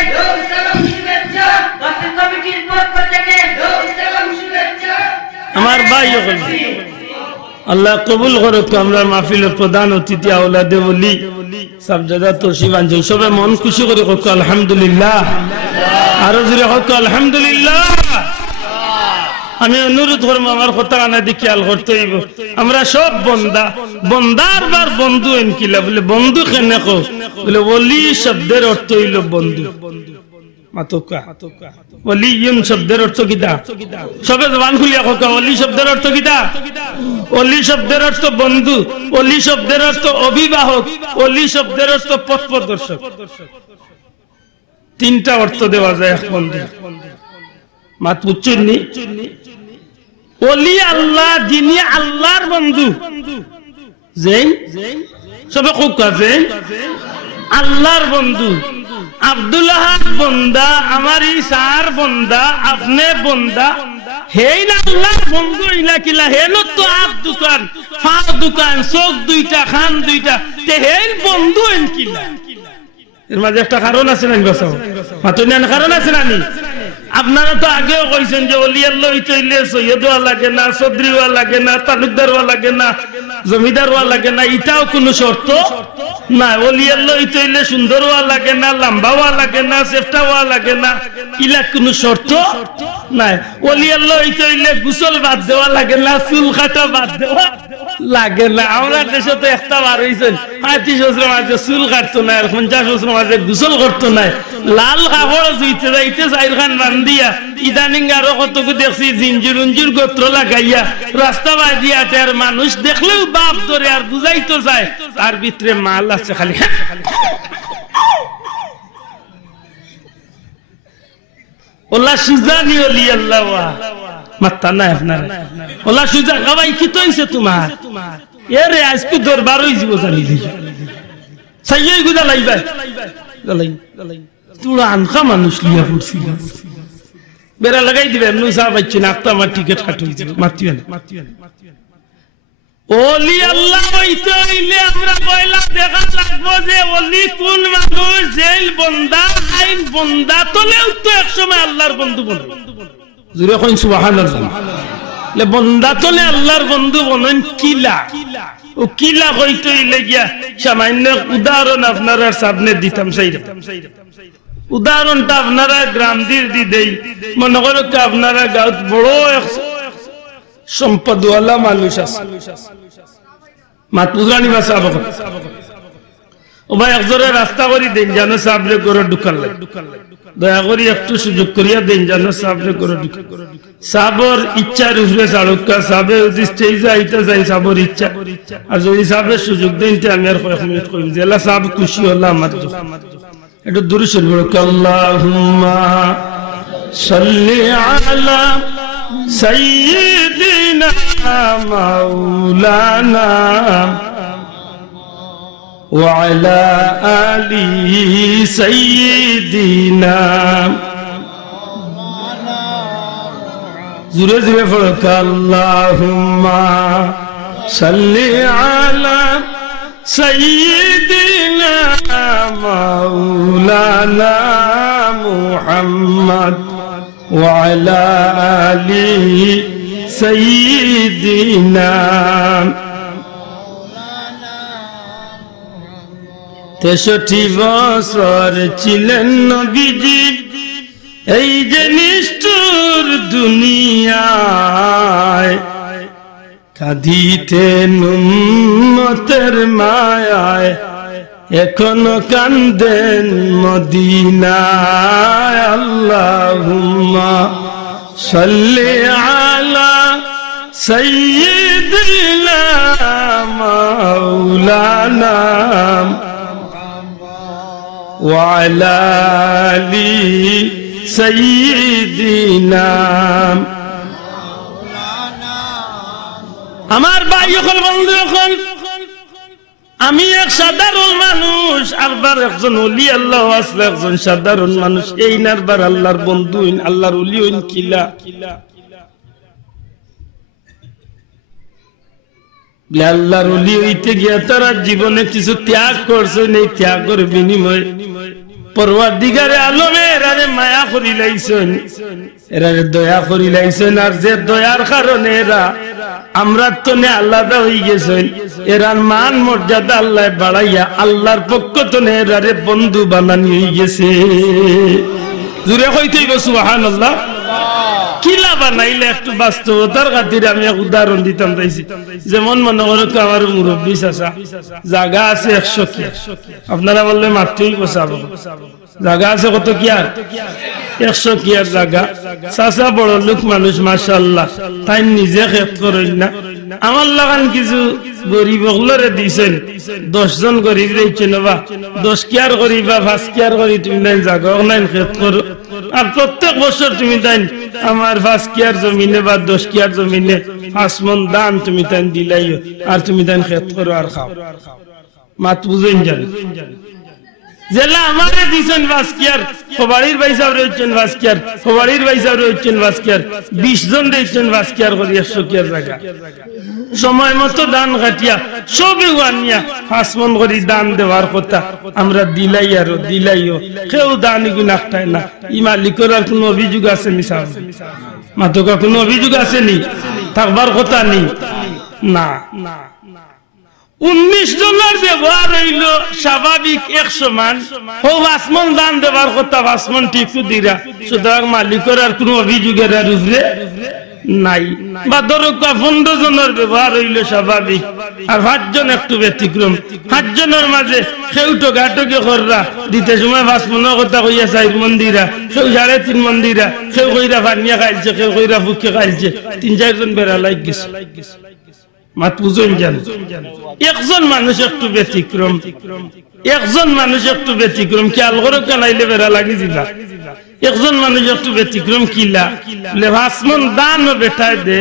সালাম শুভেচ্ছা বাসিক কমিটির পক্ষ থেকে সালাম শুভেচ্ছা আমার ভাই হল আল্লাহ কবুল করুক আমরা মাহফিলের প্রধান অতিথি আওলাদে ওলি সাবজাদা তোশিবান সবে মন খুশি করে হোক আলহামদুলিল্লাহ আরো জোরে হোক আলহামদুলিল্লাহ আমি অনুরোধ করবো আমার কথা আনা দিয়ে খেয়াল করতে হইব আমরা সব বন্দা বন্দার বার বন্ধু এনকিলা বলে বন্ধু কেন বলে ওলি শব্দের অর্থ হইল বন্ধু মাতুকা ওলিয়ুন শব্দের অর্থ কিটা সবে জবান খুলিয়া কথা ওলি শব্দের অর্থ কিটা ওলি শব্দের অর্থ বন্ধু ওলি শব্দের অর্থ অভিভাবক ওলি শব্দের অর্থ পথ প্রদর্শক তিনটা অর্থ দেওয়া যায় এক বন্ধু মাত বুঝছেননি ওলি আল্লাহ যিনি আল্লাহর বন্ধু যেই সবে খুব কাজে আল্লাহর বন্ধু আব্দুল্লাহ বন্দা আমার ইসার বন্দা আপনি বন্দা হেই না আল্লাহর বন্ধু ইলা কিলা হেন তো আপ দোকান ফা দোকান চোখ দুইটা খান দুইটা তে হেই বন্ধু এন কিলা এর মাঝে একটা কারণ আছে না বসাও মাতনিয়ান কারণ আছে না আপনারা তো আগেও কইছেন যে ওলি আল্লাহ হইলে সৈয়দ ওয়া লাগে না চৌধুরী ওয়া লাগে না তালুকদার ওয়া লাগে না জমিদার ওয়া লাগে না এটাও কোনো শর্ত না ওলি আল্লাহ হইলে সুন্দর ওয়া লাগে না লম্বা ওয়া লাগে না চেষ্টা ওয়া লাগে না ইলা কোনো শর্ত নাই ওলি আল্লাহ হইলে গোসল বাদ দেওয়া লাগে না চুল কাটা বাদ দেওয়া লাগে না আমরা দেশে তো একটা বার হইছেন 35 বছর মাঝে চুল কাটতো না 50 বছর মাঝে গোসল করতো না লাল কাপড় ধুইতে যাইতে চাইর খান বান্ধিয়া ইদানিং আরো কতকু দেখছি জিঞ্জির গোত্র লাগাইয়া রাস্তা বাজিয়া আর মানুষ দেখলেও বাপ ধরে আর বুঝাইতো যায় তার ভিতরে মাল আছে খালি ওলা সুজানি ওলি আল্লাহ মাত্তা না আপনার ওলা সুজা গাবাই কি তৈছে তোমার এরে আজকে দরবার হই যাব জানি দিই সাইয়ই গুদা লাইবা লাই তুলা আনখা মানুষ লিয়া পড়ছিল বেরা লাগাই দিবে এমনি সাহেব আইছে না আপনি আমার টিকিট কাটুই মারতিবেন ওলি আল্লাহ হইতে হইলে আমরা পয়লা দেখা লাগবো যে ওলি কোন মানুষ জেল বন্দা আইন বন্দা তলেও তো একসময় আল্লাহর বন্ধু বন্ধু জুরে কইন সুবহানাল্লাহ লে বন্দা তলে আল্লাহর বন্ধু বলেন কিলা ও কিলা হইতে হইলে গিয়া সামান্য উদাহরণ আপনারা সামনে দিতাম সেইরকম উদাহরণটা আপনারা গ্রাম দি দেই মনে করো যে আপনারা গাঁত বড় সম্পদওয়ালা মানুষ আছে মাতুরানি ভাষা ও ভাই একজোরে রাস্তা করি দেন জানো সাবরে করে ঢুকাল দয়া করি একটু সুযোগ করিয়া দেন জানো সাবরে করে ঢুকাল সাবর ইচ্ছার উপরে চালুকা সাবে যদি স্টেজে আইতে যাই সাবর ইচ্ছা আর যদি সাবের সুযোগ দেন আমি আর কয়েক মিনিট করি জেলা সাব খুশি হল আমার একটু দূরে শুনবো আল্লাহুম্মা সাল্লি আলা সাইয়্যিদিনা মাওলানা ওয়া আলা আলি সাইয়্যিদিনা জোরে জোরে পড়ো আল্লাহুম্মা সাল্লি আলা সাইয়্যিদিনা মাওলানা মুহাম্মদ ওয়া আলা আলি সাইয়্যিদিনা 63 বছর ছিলেন নবীজি এই যে নিষ্ঠুর দুনিয়ায় কাঁদিতেন উম্মতের মায়ায় এখনো কান্দেন মদিনায় আল্লাহুম্মা সাল্লি আলা সাইয়্যিদিনা মাওলানা ওয়া আলা আলি সাইয়্যিদিনা আমার ভাই যখন বন্ধু যখন আমি এক সাধারণ মানুষ আরবার একজন ওলি আল্লাহ আসলে একজন সাধারণ মানুষ এই নারবার আল্লাহর বন্ধু আল্লাহর ওলি হইন কিলা আল্লাহর ওলি হইতে গিয়া তারা জীবনে কিছু ত্যাগ করছে এই ত্যাগের বিনিময়ে পরওয়ারদিগারে আলমে এরারে মায়া করি লাইছেন এরারে দয়া করি লাইছেন আর যে দয়ার কারণে এরা আমরা তো নে আলাদা হয়ে গেছেন এরার মান মর্যাদা আল্লাহ বাড়াইয়া আল্লাহর পক্ষ তো নে এরারে বন্ধু বানানি হয়ে গেছে জুড়ে হইতেই গো সুবহানাল্লাহ কিলা বানাইলে একটু বাস্তবতার খাতিরে আমি এক উদাহরণ দিতাম চাইছি। যেমন মনে করো আমার মুরব্বী চাচা জায়গা আছে 100 কি, আপনারা বললে মাত্রই বসাবো, জায়গা আছে কত কি আর 100 কি আর জায়গা। চাচা বড় লোক মানুষ মাশাআল্লাহ, তাই নিজে খেত করেন না। আমার লাগান কিছু গরিব হলরে দিয়েছেন, 10 জন গরিব রয়েছেন বা 10 কেয়ার করি বা 5 কেয়ার করি তুমি তাই জায়গা নাই খেত করো। আর প্রত্যেক বছর তুমি তাই আমার 5 কেয়ার জমিনে বা 10 কেয়ার জমিনে 5 মণ দান তুমি তাই দিলাইও, আর তুমি তাই খেত করো আর খাও। মাত বুঝেন জানি জেলা আমারে দিছেন 5 কেয়ার, খবাড়ির ভাই সাহেব রয়েছেন 5 কেয়ার, খবাড়ির ভাই সাহেব রয়েছেন 5 কেয়ার, 20 জন রয়েছেন 5 কেয়ার করি 100 কেয়ার জায়গা। সময় মতো দান কাটিয়া সবে আনিয়া 5 মণ করে দান দেওয়ার কথা আমরা দিলাই আর দিলাইও, কেউ দান গুনাহটাই না। ই মালিকের আর কোনো অভিযোগ আছে নি সাহেব? মাতকা কোনো অভিযোগ আছে নি? থাকবার কথা নি না। 19 জনের ব্যবহার হইল স্বাভাবিক 100 মান, ও 5 মণ দান দেওয়ার কথা 5 মণ ঠিক দিরা, সুতরাং মালিকের আর কোনো অভিযোগের আর উপরে নাই। বা ধরো 15 জনের ব্যবহার হইল স্বাভাবিক, আর 5 জন একটু ব্যতিক্রম। 5 জনের মাঝে কেউ টোকাটোকি কররা দিতে সময় 5 মণের কথা কইয়া 4 মণ দিরা, কেউ 3.5 মণ দিরা, কেউ কইরা ফানিয়া খাইছে, কেউ কইরা ফুকে খাইছে, 3-4 জন বেড়া লাগ গেছে। মাত বুঝুন জান, একজন মানুষ একটু ব্যতিক্রম, একজন মানুষ একটু ব্যতিক্রম, খেয়াল করো কানাইলে বেড়া লাগি দিবা। একজন মানুষ একটু ব্যতিক্রম কিলা বলে 5 মণ দান বেটায় দে,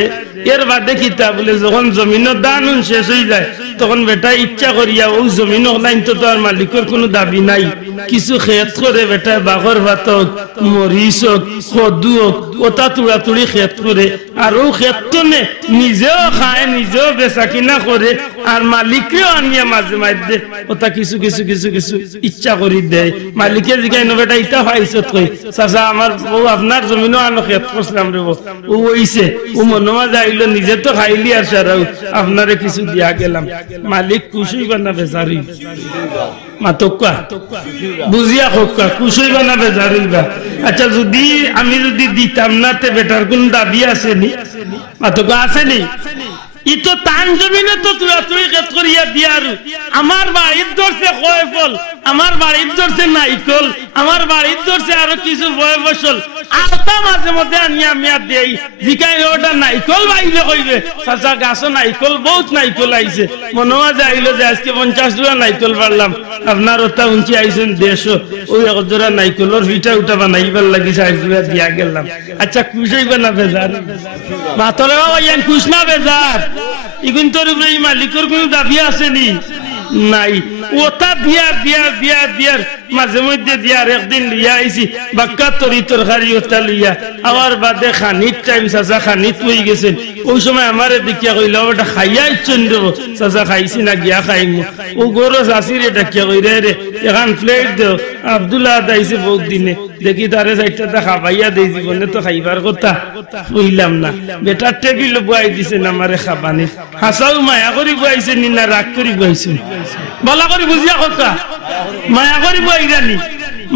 এর বাদে কিতা বলে যখন জমিনের দান শেষ হয়ে যায় তখন বেটা ইচ্ছা করিয়া ওই জমিন লাইন তো আর মালিকের কোনো দাবি নাই, কিছু খেত করে বেটায় বাঘর ভাত হোক, মরিচ হোক, কদু হোক, ওটা তুড়াতুড়ি খেত করে, আর ও ক্ষেত্রে নিজেও খায়, নিজেও বেচা কিনা করে, আর মালিকেও আনিয়া মাঝে মাঝে ওটা কিছু কিছু কিছু কিছু ইচ্ছা করি দেয়। মালিকে জিজ্ঞাসা বেটা ইটা পাইছত কই চাচা আমার বউ আপনার জমিনও আনো খেত করছিলাম রে, ও হইছে ও মনোমা যাইলো নিজে তো খাইলি আর সারাও আপনারে কিছু দিয়া গেলাম। মালিক খুশি বানা বেচারি মাতকা বুঝিয়া হোকা খুশি বানা বেচারি বা। আচ্ছা যদি আমি যদি দিতাম না তে বেটার কোন দাবি আসেনি? মাতকা আসেনি? ইতো তান জমিনে তো তুই খেত করিয়া দিয়ার, আমার বাড়ির ধরছে কয় ফল, আমার বাড়ির ধরছে নাইকল, আমার বাড়ির ধরছে আরো কিছু বয় ফসল, আলতা মাঝে মধ্যে আনিয়া মিয়া দেই জিকাই ওটা নাইকল বাইলে কইবে চাচা গাছও নাইকল বহুত নাইকল আইছে, মনে মাঝে আইলো যে আজকে 50 টাকা নাইকল পারলাম, আপনার ওটা উঞ্চি আইছেন 150, ওই একজোড়া নাইকলের পিঠা উঠা বানাইবার লাগি 60 টাকা দিয়া গেলাম। আচ্ছা খুশ হইবে না বেজার? মাতরে বাবা ইয়ান খুশ না বেজার? ইগুন তোর উপরে মালিকের কোন দাবি আসেনি? নাই। ওটা দিয়ার দিয়ার দিয়ার দিয়ার মাঝে মধ্যে দিয়ার একদিন লিয়া আইছি বাক্কা তরি তরকারি ওটা লিয়া, আবার বাদে খানির টাইম চাচা খানিত হয়ে গেছেন, ওই সময় আমারে দেখিয়া কইল ওটা খাইয়া ইচ্ছন দেব, চাচা খাইছি না গিয়া খাইমু, ও গরো চাষির এটা কিয়া কইরে রে এখন প্লেট দেও, আব্দুল্লাহ দাইছে বহুত দিনে দেখি তারে 4টা খাবাইয়া দেই, জীবনে তো খাইবার কথা কইলাম না, বেটার টেবিল বুয়াই দিছেন আমারে খাবানি, হাসাও মায়া করি বুয়াইছে নি না রাগ করি বুয়াইছেন? বলা করি বুঝিয়া কথা মায়া করি বুয়াইরানি,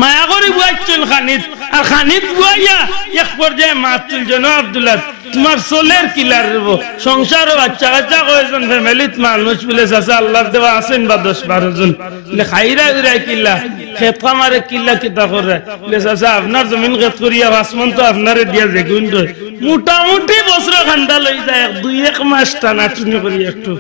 মায়া করি বুয়াইছেন খানিত, আর খানিত বুয়াইয়া এক পর্যায়ে মাত তুলছেন আব্দুল্লাহ তোমার সোলের কিলার সংসার বাচ্চা কাচ্চা কয়েকজন ফ্যামিলিত মানুষ বলে চাচা আল্লাহর দেওয়া আছেন বা 10-12 জন খাইরা উড়াই কিল্লা খেত খামারে কিল্লা কিতা করে বলে চাচা আপনার জমিন খেত করিয়া 5 মণ তো আপনারে দিয়া যেগুন মোটামুটি বছর খান্ডা লই যায় 2-1 মাস টানা টুনি করি একটু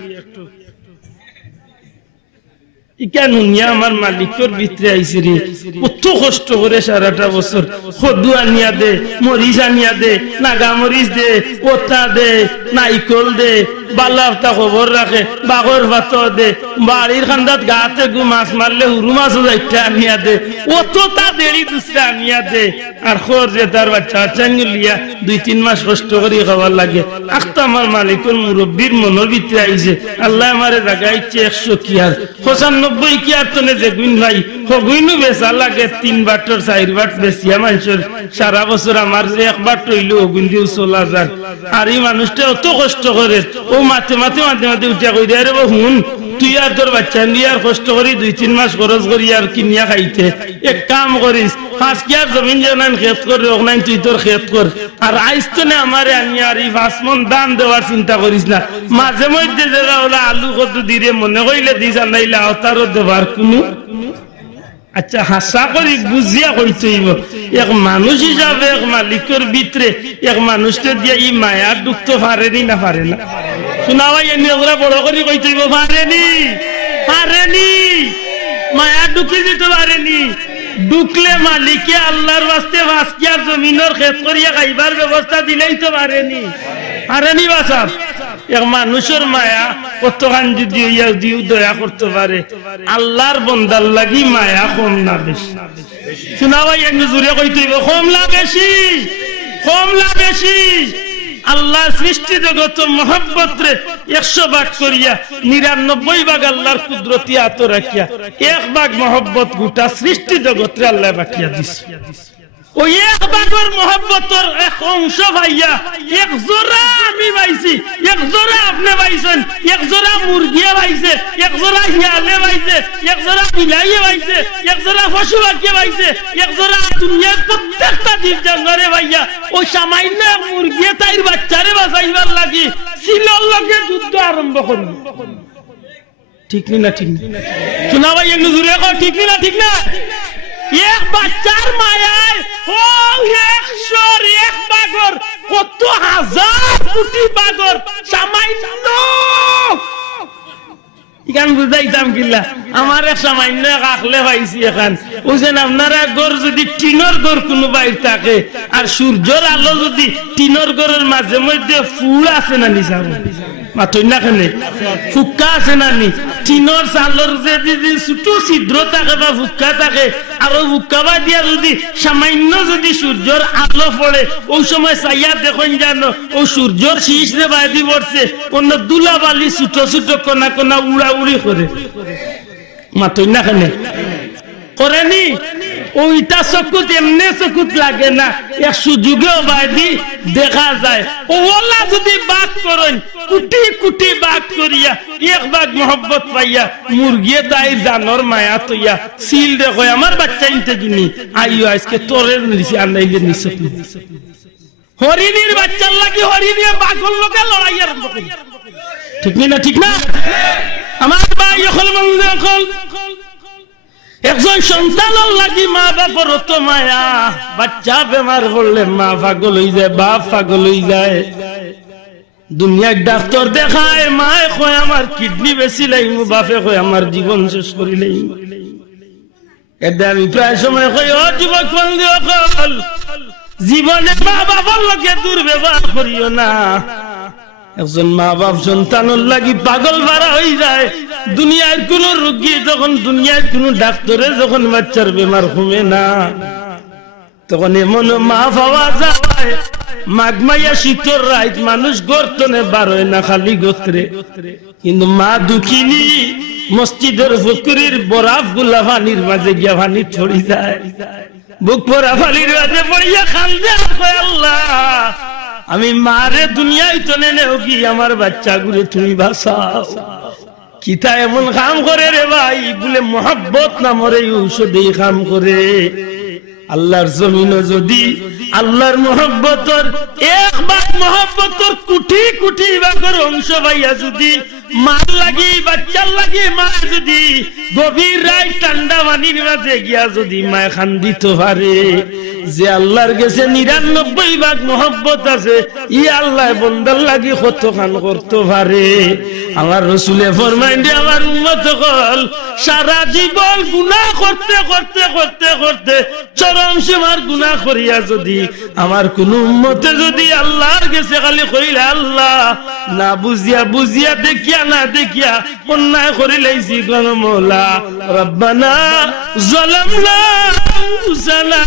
ইকান হুনিয়া আমার মালিকের ভিতরে আইছে রে, কত কষ্ট করে সারাটা বছর খদু আনিয়া দে, মরিচ আনিয়া দে, নাগা মরিচ দে, ওটা দে, নাইকল দে, বালাফতা খবর রাখে, বাগর ভাত দে, বাড়ির খান্দাত গাতে গু মাছ মারলে হুরু মাছও যাইতে আনিয়া দে, অতটা দেরি দুসরা আনিয়া দে, আর খোর যে তার বাচ্চা চাঙ্গুলিয়া 2-3 মাস কষ্ট করে খাবার লাগে। আখতা আমার মালিকের মুরব্বীর মনের ভিতরে আইছে আল্লাহ আমারে জাগাইছে 100 কি আর 95 কি আর তনে যে গুণ ভাই হগুইনু বেচা লাগে 3 বাটর 4 বাট বেচিয়া মানুষের সারা বছর আমার যে 1 বাট হইলো গুণ দিও 16,000, আর এই মানুষটা অত কষ্ট করে ও মাথে মাথে মাথে মাথে উঠিয়া কই রে হুন তুই আর তোর বাচ্চা নিয়ে আর কষ্ট করি 2-3 মাস খরচ করি আর কিনিয়া খাইতে এক কাম করিস 5 কিয়ার জমিন জানান খেত করে ওখানে তুই তোর খেত কর আর আইস তো না আমারে আনিয়া আর 5 মন দান দেওয়ার চিন্তা করিস না মাঝে মধ্যে যেটা হলো আলু কত দিরে মনে কইলে দিস আর নাইলে আওতারও দেবার কোনো আচ্ছা হাসা করি বুঝিয়া কইতে হইব এক মানুষ হিসাবে এক মালিকের ভিতরে এক মানুষকে দিয়ে ই মায়া ঢুকতে পারেনি না পারে না শোনা ভাই এমনি ওরা বড় করে কইতে হইব পারেনি মায়া ঢুকে যেতে পারেনি ঢুকলে মালিকে আল্লাহর বাস্তে ভাসকিয়ার জমিনের খেত করিয়া খাইবার ব্যবস্থা দিলেই তো পারেনি বাসাব এক মানুষের মায়া কতখান যদি দিও দয়া করতে পারে আল্লাহর বন্দার লাগি মায়া কম না বেশি শোনা ভাই এমনি জুড়ে কইতে হইব কম না বেশি আল্লাহ সৃষ্টি জগত মহব্বত রে 100 ভাগ করিয়া 99 ভাগ আল্লাহর কুদরতি হাত রাখিয়া 1 ভাগ মহব্বত গোটা সৃষ্টি জগত রে আল্লাহ বাকিয়া দিছে ওই 1 ভাগের মহব্বতের এক অংশ ভাইয়া এক জোড়া আমি পাইছি এক জোড়া আপনি পাইছেন এক জোড়া মুরগিয়ে পাইছে এক জোড়া হিয়ালে পাইছে এক জোড়া বিলাইয়ে পাইছে এক জোড়া পশু পাখিয়ে পাইছে এক জোড়া দুনিয়ার প্রত্যেকটা জীব জগতে ভাইয়া ওই সামান্য মুরগিয়ে তাইর বাচ্চারে বাঁচাইবার লাগি সিলর লগে যুদ্ধ আরম্ভ করল ঠিক না শোনা ভাই এগুলো জুড়ে ঠিক না এক বাচ্চার মায়ায় ও 101 বাগর কত হাজার কোটি বাগর সামান্য ইখান বুঝাইতাম কিল্লা আমার এক সামান্য কাকলে পাইছি এখন বুঝেন আপনারা গড় যদি টিনের গড় কোনো বাইর থাকে আর সূর্যের আলো যদি টিনের গড়ের মাঝে মধ্যে ফুল আছে না নিসাব মাথই না কেন ফুক্কা আছে না নি টিনের চালর যদি ছোট ছিদ্র থাকে বা ফুক্কা থাকে আর ওই ফুক্কা বা দিয়া যদি সামান্য যদি সূর্যের আলো পড়ে ওই সময় চাইয়া দেখুন জানো ও সূর্যের শীষ রে বাইদি পড়ছে অন্য দুলাবালি ছোট ছোট কণা কণা উড়াউড়ি করে মাথই না কেন করেনি ওইটা চকুত এমনি চকুত লাগে না এক সুযোগেও বাইদি দেখা যায় ওলা যদি বাদ করেন কোটি কোটি বাদ করিয়া 1 ভাগ মহব্বত পাইয়া মুরগিয়ে তাই জানর মায়া তৈয়া সিল দেখো আমার বাচ্চা ইনতে কিনি আইও আজকে তোরের নিছি আর নাইলে নিছ হরিণীর বাচ্চার লাগি হরিণী বাঘর লোকে লড়াই আরম্ভ করে ঠিক না আমার ভাই এখন মন্দির এখন একজন সন্তানের লাগি মা বাপর তো মায়া বাচ্চা বেমার পড়লে মা পাগল হয়ে যায় বাপ পাগল হয়ে যায় দুনিয়ার ডাক্তার দেখায় মায়ে কয় আমার কিডনি বেশি লাইম বাপে কয় আমার জীবন শেষ করি লাইম এটা আমি প্রায় সময় কই ও যুবক বন্ধু সকল জীবনে মা বাবার লগে দুর্ব্যবহার করিও না একজন মা বাপ সন্তানের লাগি পাগল ভাড়া হয়ে যায় দুনিয়ার কোন রোগী যখন দুনিয়ার কোন ডাক্তারে যখন বাচ্চার বেমার কমে না তখন এমন মা পাওয়া যায় মাঘ মাইয়া শীতর রাত মানুষ গর্তনে বার হয় না খালি গোত্রে কিন্তু মা দুঃখিনী মসজিদের পুকুরের বরাফ গুলা পানির মাঝে গিয়া পানি ছড়ি যায় বুক ভরা পানির মাঝে পড়িয়া কান্দে আল্লাহ আমি মারে দুনিয়ায় তো নেনে কি আমার বাচ্চা গুলো তুমি বাঁচাও কিতা এমন কাম করে রে ভাই বলে মহব্বত নামরে ঔষধি কাম করে আল্লাহর জমিনে যদি আল্লাহর মহব্বতর 1 ভাগ মহব্বতর কোটি কোটি ভাগের অংশ ভাইয়া যদি মার লাগি বাচ্চার লাগি মা যদি গভীর রাত ঠান্ডা পানির মাঝে গিয়া যদি মায় খান্দিতে পারে যে আল্লাহর কাছে 99 ভাগ মহব্বত আছে ই আল্লাহ বন্দার লাগি কত খান করতে পারে আমার রাসূলে ফরমাইন দে আমার উম্মত হল সারা জীবন গুনাহ করতে করতে করতে করতে চরম সীমার গুনাহ করিয়া যদি আমার কোন উম্মতে যদি আল্লাহর কাছে খালি কইলা আল্লাহ না বুঝিয়া দেখিয়া না দেখিয়া অন্যায় করে লাইছি কোন মওলা রব্বানা যালামনা আনফুসানা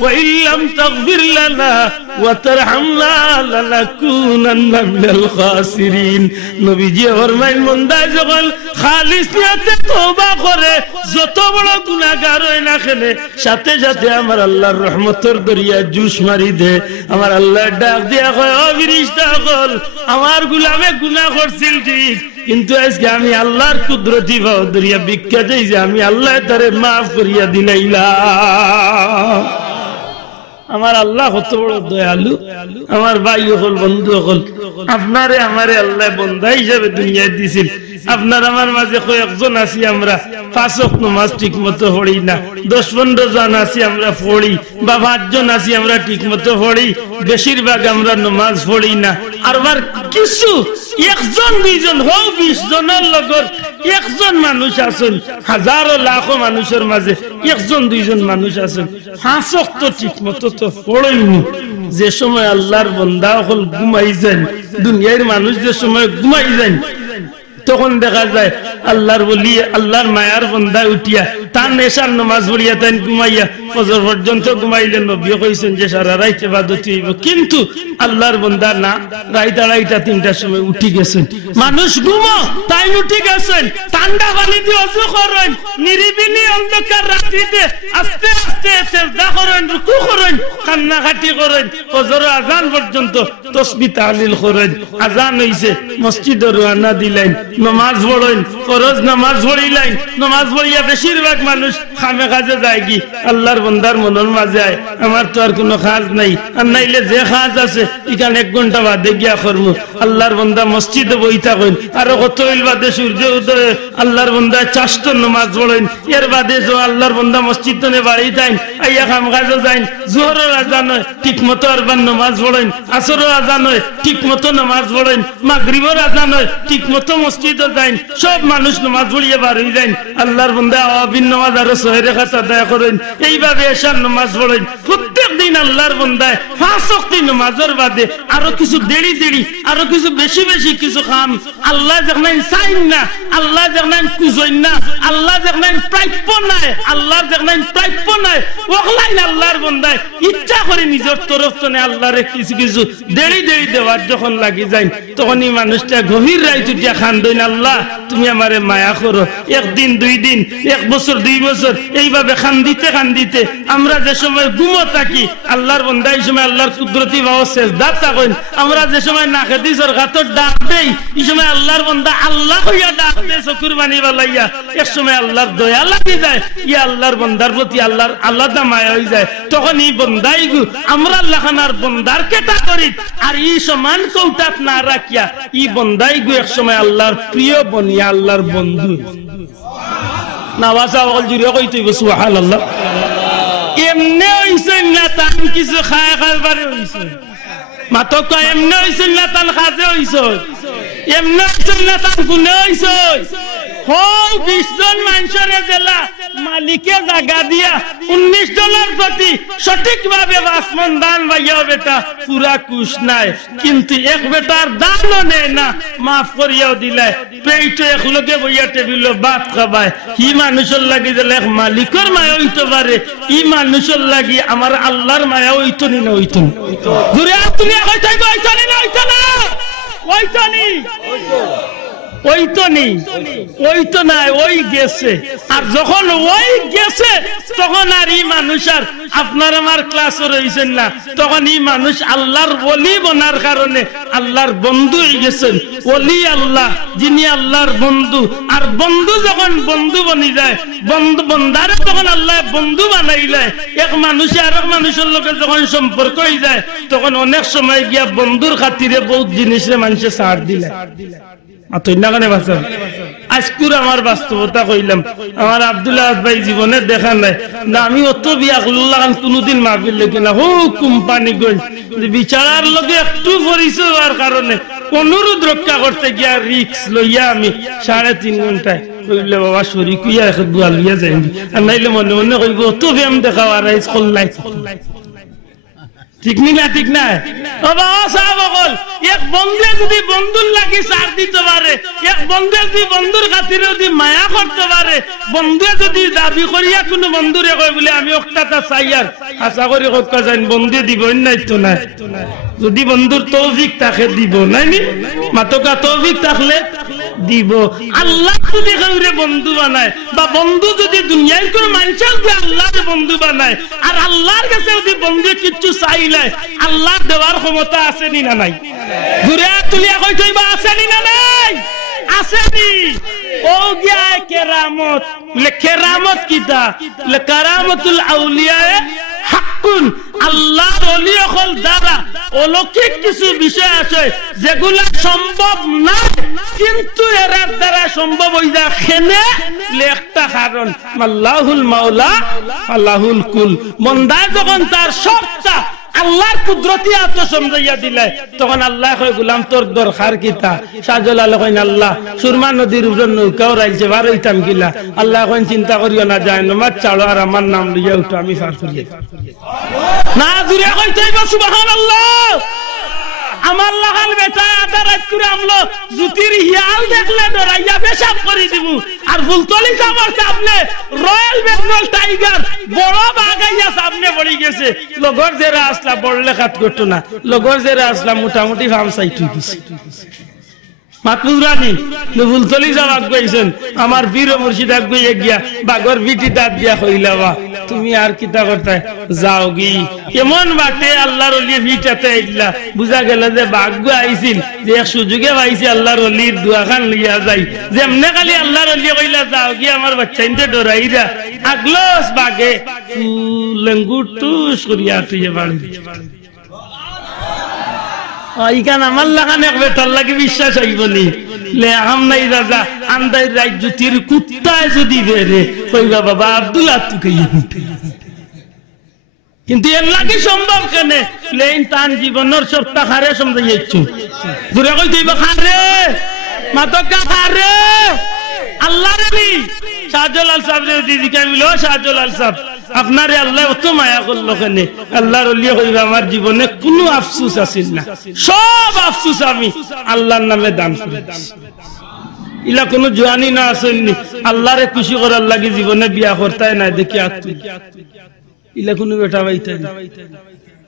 ওয়া ইল্লাম তাগফির লানা ওয়া তারহামনা লানাকুনান্না মিনাল খাসিরিন নবীজি ফরমাইন বান্দা যখন খালিস নিয়তে তওবা করে যত বড় গুনাহগার হয় না কেন সাথে সাথে আমার আল্লাহর রহমতের দরিয়া জুস মারি দে আমার আল্লাহ ডাক দিয়া কয় ও ফেরেশতা সকল আমার গোলামে গুনাহ করছিল ঠিক কিন্তু আজকে আমি আল্লাহর কুদরতি বাহাদুরিয়া ভিক্ষা চাই যে আমি আল্লাহ তারে মাফ করিয়া দিলাইলাম। আমার আল্লাহ কত বড় দয়ালু। আমার ভাই হল, বন্ধু হল, আপনারে আমারে আল্লাহ বন্ধা হিসাবে দুনিয়ায় দিছিল। আপনার আমার মাঝে কয়েকজন আছি আমরা 5 ওয়াক্ত নামাজ ঠিক মতো পড়ি না, 10-15 জন আছি আমরা পড়ি, বা 5 জন আছি আমরা ঠিক মতো পড়ি, বেশিরভাগ আমরা নামাজ পড়ি না। আর কিছু 1-2 জন হোক 20 জনের লগর একজন মানুষ আছেন, হাজারো লাখো মানুষের মাঝে 1-2 জন মানুষ আছেন 5 ওয়াক্ত ঠিক মতো তো পড়েনি। যে সময় আল্লাহর বান্দা হল ঘুমাই যান, দুনিয়ার মানুষ যে সময় ঘুমাই যান, তখন দেখা যায় আল্লাহর বলি আল্লাহর মায়ার বান্দা উঠিয়া তার নেশার নামাজ পড়িয়া তাই ঘুমাইয়া ফজর পর্যন্ত ঘুমাইলে নবী কইছেন যে সারা রাত ইবাদত হইব। কিন্তু আল্লাহর বান্দা না, রাত 2:30-3টার সময় উঠি গেছেন। মানুষ ঘুমো তাই উঠি গেছেন, ঠান্ডা পানি দিয়ে ওযু করেন, নিরিবিলি অন্ধকার রাত্রিতে আস্তে আস্তে সিজদা করেন, রুকু করেন, কান্নাকাটি করেন, ফজর আযান পর্যন্ত তাসবিহ তাহলিল করেন। আযান হইছে, মসজিদে রওনা দিলেন, নামাজ পড়েন, ফরজ নামাজ পড়িলেন, নামাজ পড়িয়া বেশিরভাগ মানুষ খামে কাজে যায় কি আল্লাহর বান্দার মনের মাঝে আয় আমার তো আর কোনো কাজ নাই, আর নাইলে যে কাজ আছে এখানে 1 ঘন্টা বাদে গিয়া করব। আল্লাহর বান্দা মসজিদে বই থাকেন, আরো কত বাদে সূর্য উদয় আল্লাহর বান্দা 4 নামাজ পড়েন, এর বাদে যে আল্লাহর বান্দা মসজিদ নে বাড়ি যান, আইয়া কাম কাজে যান, জোহরের আজান হয় ঠিক মতো আরবার নামাজ পড়েন, আসরের আজান হয় ঠিক মতো নামাজ পড়েন, মাগরিবের আজান হয় ঠিক মতো মসজিদে যান, সব মানুষ নামাজ পড়িয়ে বার হয়ে যান। আল্লাহর বান্দা আওয়াবিন নামাজ আরো 6 রাকাত আদায় করেন, এইভাবে এশার নামাজ পড়েন। প্রত্যেক দিন আল্লাহর বান্দায় 5 ওয়াক্ত নামাজের বাদে আরো কিছু দেরি দেরি, আরো কিছু বেশি বেশি কিছু কাম আল্লাহ যেখানে চাইন না, আল্লাহ যেখানে কুজইন না, আল্লাহ যেখানে প্রাপ্য নাই, আল্লাহ যেখানে প্রাপ্য নাই, ওখানে আল্লাহর বান্দায় ইচ্ছা করে নিজের তরফ থেকে আল্লাহরে কিছু কিছু দেরি দেরি দেওয়ার যখন লাগি যায়, তখন এই মানুষটা গভীর রাত উঠিয়া খান্দইন, আল্লাহ তুমি আমারে মায়া করো। 1 দিন 2 দিন 1 বছর 2 বছর এইভাবে খান্দিতে খান্দিতে আমরা যে সময় ঘুমো থাকি, আল্লাহর বান্দা এই সময় আল্লাহর কুদরতি ভাবে সেজদা থাকেন। আমরা যে সময় নাকেদি সরকার ডাক দেই, এই সময় আল্লাহর বান্দা আল্লাহ হইয়া ডাক দেয় চকুর পানি বালাইয়া, এক সময় আল্লাহর দয়া লাগি যায়, ইয়া আল্লাহর বান্দার প্রতি আল্লাহর আলাদা মায়া হয়ে যায়। তখন এই বান্দাই গু আমরা আল্লাহ খানার বান্দার কেটা করি, আর এই সমান কৌটাত না রাখিয়া এই বান্দাই গু এক সময় আল্লাহর প্রিয় বনিয়া আল্লাহর বন্ধু। নামাজা বল জুড়ে কইতে সুবহানাল্লাহ। এমনি হইছেন না তান কিছু খায় খাবারে হইছে, মাতক এমনি হইছেন না তান খাজে হইছে, এমনি হইছেন না তান গুনে হইছে। হও 20 জন মানুষের জেলা মালিকে জায়গা দিয়া 19 জনের প্রতি সঠিকভাবে আসমান দান ভাইয়া বেটা পুরা কুশ নাই, কিন্তু এক বেটার দানও নেয় না, মাফ করিয়াও দিলাই, পেটে এক লোকে বইয়া টেবিল ভাত খাবায়। হি মানুষের লাগি যে এক মালিকের মায়া হইতে পারে, ই মানুষের লাগি আমার আল্লাহর মায়া হইতো নি না হইতো না। ঘুরে তুমি হইতো না হইতো না হইতো না হইতো নি ওই তো নেই, ওই তো নাই, ওই গেছে। আর যখন ওই গেছে তখন আর এই মানুষ আর আপনার আমার ক্লাসও রয়েছেন না, তখন এই মানুষ আল্লাহর ওলি বনার কারণে আল্লাহর বন্ধু হয়ে গেছেন। ওলি আল্লাহ যিনি আল্লাহর বন্ধু, আর বন্ধু যখন বন্ধু বনি যায়, বন্ধু বন্দারে তখন আল্লাহ বন্ধু বানাইলে, এক মানুষে আর এক মানুষের লোকের যখন সম্পর্ক হয়ে যায়, তখন অনেক সময় গিয়া বন্ধুর খাতিরে বহুত জিনিসে মানুষে ছাড় দিলে। আজকুর আমার বাস্তবতা কইলাম, আমার আব্দুল্লাহ ভাই জীবনে দেখা নাই না, আমি অত বিয়াকুল্লাহ কোনদিন মাহফিল লেখি না, হো কোম্পানি গই বিচারার লগে একটু পরিচয় হওয়ার কারণে অনুরোধ রক্ষা করতে গিয়া রিক্স লইয়া আমি 3.5 ঘন্টায় কইলে বাবা শরীক হইয়া বুয়া লইয়া যাই, আর নাইলে মনে মনে কইব অত ব্যায়াম দেখাও আর করলাই। ঠিক না ঠিক না বাবা সাহাবগণ, এক বন্ধু যদি বন্ধুর লাগি সার দিতে পারে, এক বন্ধু যদি বন্ধুর খাতিরে যদি মায়া করতে পারে, বন্ধু যদি দাবি করিয়া কোনো বন্ধুরে কয় বলে আমি একটা চাই, আর আশা করি কথা জান বন্ধু দিব নাই তো না, যদি বন্ধুর তৌফিক থাকে দিব নাই নি, মাতকা তৌফিক থাকলে দিব। আল্লাহ যদি কাউরে বন্ধু বানায়, বা বন্ধু যদি দুনিয়ার কোন মানুষের যে আল্লাহর বন্ধু বানায়, আর আল্লাহর কাছে যদি বন্ধু কিছু চাইলে আল্লাহ দেওয়ার ক্ষমতা আছে নি না নাই? ঘুরে তুলিয়া কই কইবা আছে নি না নাই? আসেনি ও গিয়া কেরামত লে কেরামত কিতা লে কারামতুল আউলিয়া হাক্কুন আল্লাহর ওলি হল দ্বারা অলৌকিক কিছু বিষয় আছে যেগুলা সম্ভব না কিন্তু এর দ্বারা সম্ভব হই যায় খেনে একটা কারণ আল্লাহুল মাওলা আল্লাহুল কুল বান্দা যখন তার সবটা আল্লাহর কুদরতি আত্ম সমঝাইয়া দিলে তখন আল্লাহ কয় গোলাম তোর দরকার কিতা শাহজালাল কইন আল্লাহ সুরমা নদীর উপর নৌকাও রাইছে বার হইতাম কিলা আল্লাহ কইন চিন্তা করিও না যায় নমাজ চালো আর আমার নাম লইয়া উঠো আমি পার করিয়ে না দূরে কইতেই বা সুবহানাল্লাহ আমার লাগাল বেটা আদা রাত করে আমলো জুতির হিয়াল দেখলে ডরাইয়া পেশাব করে দিব আর ফুলতলি আমার সামনে রয়্যাল বেঙ্গল টাইগার বড় বাগাইয়া সামনে পড়ে গেছে লগর যারা আসলা বড়লে কাট করতো না লগর যারা আসলা মোটামুটি ফার্ম সাইট হইছে মাতবুরানি ফুলতলি যাওয়া গইছেন আমার বীর মুর্শিদ গইয়া গিয়া বাগর বিটি দাঁত দিয়া কইলাবা তুমি আর কিতা করতে যাও গি কেমন বাটে আল্লাহর ওলি ভিটাতে আইলা বুঝা গেল যে ভাগ্য আইছিল যে এক সুযোগে পাইছে আল্লাহর ওলির দোয়া খান লইয়া যাই যেমনে খালি আল্লাহর ওলি কইলা যাও গি আমার বাচ্চা ইনতে ডরাইরা আগলস বাগে ফুলঙ্গুর টুস করিয়া তুইয়ে বাড়ি ইকান আমার লাগান এক বেটার লাগে বিশ্বাস হইব নি লে আম নাই রাজা আন্দাই রাজ্য তীর কুত্তায় যদি বেরে কইবা বাবা আব্দুল্লাহ তুকে কিন্তু এর লাগে সম্ভব কেন লেন তান জীবনের সপ্তাহ হারে সমঝাইছো দূরে কই দিবা খারে মাতকা খারে আল্লাহ রে শাহজালাল সাহেব রে দিদি কামিলো শাহজালাল সাহেব আপনারে আল্লাহ অত মায়া করলো কেন আল্লাহর ওলি কইবা আমার জীবনে কোনো আফসোস আছিল না সব আফসোস আমি আল্লাহর নামে দান করেছি ইলা কোনো জওয়ানি না আসেননি আল্লাহরে খুশি করার লাগি জীবনে বিয়া করতাই না দেখি আত্মী ইলা কোনো বেটা বাইতাই না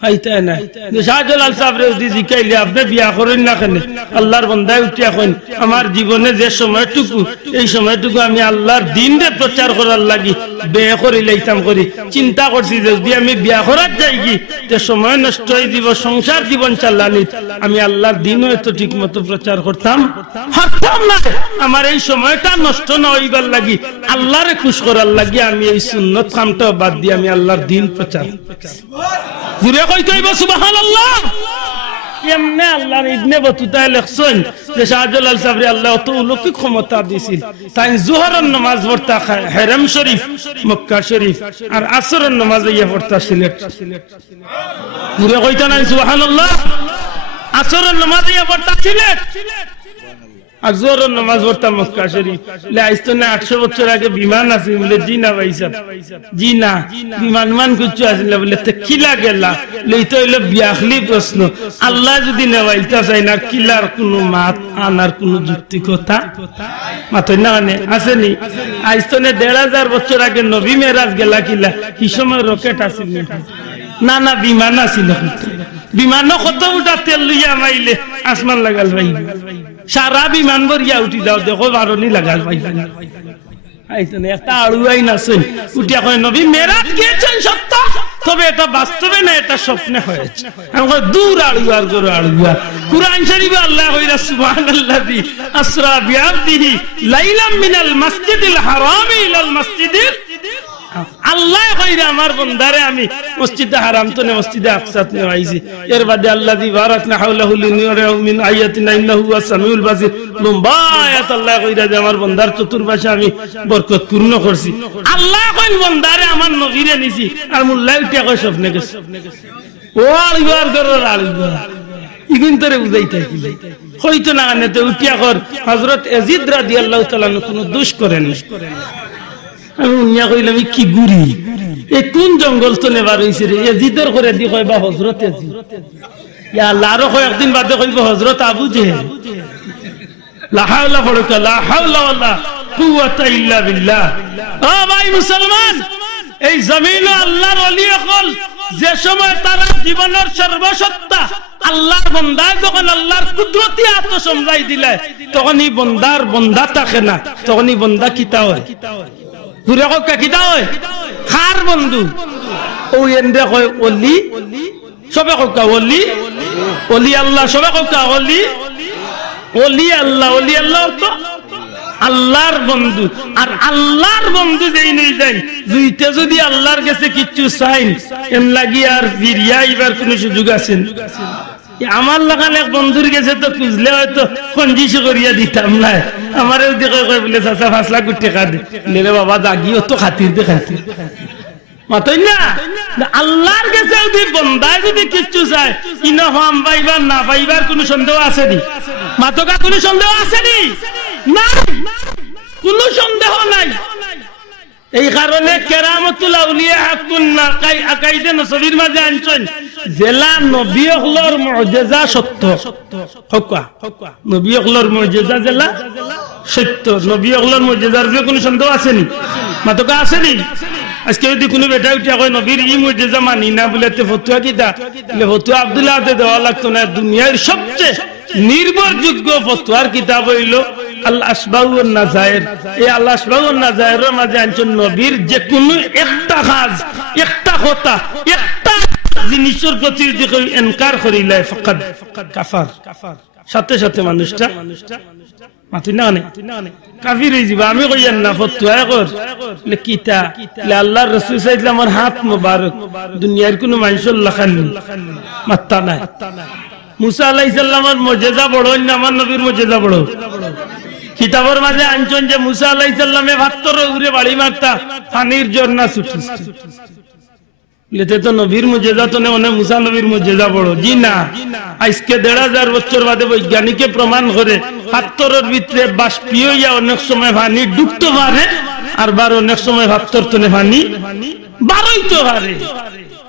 আইতা না শাহজালাল সাহেব রে দিদি কইলে আপনি বিয়া করেন না কেন আল্লাহর বান্দা উঠিয়া কইন আমার জীবনে যে সময়টুকু এই সময়টুকু আমি আল্লাহর দ্বীনরে প্রচার করার লাগি বিয়ে করে লইতাম করি চিন্তা করছি যে যদি আমি বিয়া করার যাই কি তে সময় নষ্ট হয়ে দিব সংসার জীবন চালানি আমি আল্লাহর দ্বীনও এত ঠিকমতো প্রচার করতাম পারতাম না আমার এই সময়টা নষ্ট না হইবার লাগি আল্লাহরে খুশ করার লাগি আমি এই সুন্নত কামটা বাদ দিয়ে আমি আল্লাহর দ্বীন প্রচার জুরে কইতেইব সুবহানাল্লাহ এমনে আল্লাহর ইবনে বতুতা লেখছেন যে শাহজালাল সাহেব আল্লাহ তো অলৌকিক ক্ষমতা দিছিল তাই জোহরের নামাজ পড়তা হারাম শরীফ মক্কা শরীফ আর আসরের নামাজ ইয়া পড়তা সিলেট জুরে কইতা না সুবহানাল্লাহ আসরের নামাজ ইয়া পড়তা সিলেট আর জোহরের নামাজ পড়তা মক্কা শরীফ লে আইস্তনে 800 বছর আগে বিমান আছে বলে জি না ভাই সাহেব জি না বিমান মান কিছু আছে না বলে তে কিলা গেলা লইতে হইলো বিয়াখলি প্রশ্ন আল্লাহ যদি নেওয়াইতা চাই না কিলার কোনো মাত আনার কোনো যুক্তি কথা মাথা না মানে আসেনি আইস্তনে 1500 বছর আগে নবী মেরাজ গেলা কিলা কি সময় রকেট আছিল না না বিমান আছিল বিমানও কত উঠা তেল লইয়া মাইলে আসমান লাগাল ভাই সারা বিমান ভরিয়া উঠি যাও দেখো বারণি লাগাল ভাই একটা আড়ুয়াই নাছেন উঠিয়া কয় নবী মেরাজ গিয়েছেন সত্য তবে এটা বাস্তবে না এটা স্বপ্নে হয়েছে আমি দূর আড়ুয়ার গরু আড়ুয়া কুরআন শরীফে আল্লাহ কইরা সুবহানাল্লাযী আসরা বিআবদিহি লাইলাম মিনাল মাসজিদিল হারামি ইলাল মাসজিদিল আল্লাহ কইরা আমার বান্দারে আমি মসজিদে হারাম তো না মসজিদে আকসাত নে আইছি এর বাদে আল্লাযী বারাকনা হাওলাহু লিনুরিহু মিন আয়াতিনা ইন্নাহু ওয়াস সামিউল বাসির লম্বা আয়াত আল্লাহ কইরা যে আমার বান্দার চতুর্পাশে আমি বরকত পূর্ণ করছি আল্লাহ কইন বান্দারে আমার নবীরে নিছি আর মুল্লা উঠিয়া কই স্বপ্নে গেছে ও আলিবার গরর আলিবা ইগুন তোরে বুঝাইতে হইতো না নেতে উঠিয়া কর হযরত ইয়াজিদ রাদিয়াল্লাহু তাআলা কোনো দোষ করেন আমি উনিয়া কইলাম কি গুরি এ কোন জঙ্গল তো নেবার হইছে রে ইয়াজিদের করে দি কয় বা হযরত ইয়াজিদ ইয়া আল্লাহ আরো কয়েকদিন বাদে কইব হযরত আবু জেহেল লা হাওলা ফারুকা লা হাওলা ওয়ালা কুওয়াতা ইল্লা বিল্লাহ ও ভাই মুসলমান এই জমিনে আল্লাহর ওলি হল যে সময় তারা জীবনের সর্বসত্তা আল্লাহর বান্দা যখন আল্লাহর কুদরতি আত্ম সমঝাই দিলে তখনই বান্দার বান্দা থাকে না তখনই বান্দা কিতা হয় দূরে কা কিতা হয় খার বন্ধু ও এন্ডে কয় ওলি সবে কা ওলি ওলি আল্লাহ সবে কা ওলি ওলি আল্লাহ তো আল্লাহর বন্ধু। আর আল্লাহর বন্ধু যেই নেই যাই দুইটা যদি আল্লাহর কাছে কিচ্ছু চাইন এম লাগি আর ফিরিয়া এবার কোন সুযোগ আছেন? আমার লাগান এক বন্ধুর কাছে তো খুঁজলে হয়তো কঞ্জিস করিয়া দিতাম না। আমারও দেখে বলে চাচা 5 লাখ টাকা দে রে বাবা, দাগিও তো খাতির দে খাতির মাতই না। আল্লাহর কাছে যদি বন্দায় যদি কিচ্ছু চায় ইনা হাম পাইবার না পাইবার কোন সন্দেহ আছে নি? মাতকা কোন সন্দেহ আছে নি? নাই, কোন সন্দেহ নাই। এই কারণে কেরামতুল আউলিয়া হাকুন না আকাইদে নসবির মাঝে আনছেন জেলা নবী হলর মুজিজা সত্য। হকা নবী হলর মুজিজা জেলা সত্য। নবী হলর মুজিজার যে কোনো সন্দেহ আছে নি? মাতকা আছে নি? আজকে যদি কোনো বেটা উঠিয়া কয় নবীর ই মুজিজা মানি না বলে ফতুয়া কিতা, ফতুয়া আব্দুল্লাহ দেওয়া লাগতো না। দুনিয়ার সবচেয়ে নির্ভরযোগ্য ফতোয়ার কিতাব হইল আল আসবাউ ওয়ান নাজায়ের। এই আল আসবাউ ওয়ান নাজায়েরের মাঝে আনছেন নবীর যে কোনো একটা কাজ, একটা কথা, একটা জিনিসের প্রতি যদি ইনকার করিলে ফাকাদ কাফার, সাথে সাথে মানুষটা মাতি না কাফির হয়ে যাবে। আমি কইয়ান না ফতোয়া কর কিতা আল্লাহর রাসূল সাল্লাল্লাহু আলাইহি ওয়াসাল্লামের হাত মোবারক দুনিয়ার কোনো মানুষের লাখানি মাত্তা নাই। মুসা আলাইহিস সালামের মুজিজা বড় না আমার নবীর মুজিজা বড়? কিতাবের মাঝে আনছেন যে মুসা আলাইহিস সালামে ভাত্তর উড়ে বাড়ি মারতা পানির ঝর্ণা ছুটছে। লেতে তো নবীর মুজিজা তো নেই, মুসা নবীর মুজিজা বড়? জি না। আজকে 1500 বছর বাদে বৈজ্ঞানিকে প্রমাণ করে ভাত্তরের ভিতরে বাষ্পীয় হইয়া অনেক সময় পানি ডুবতে পারে, আর অনেক সময় ভাত্তর তনে পানি বারইতে পারে।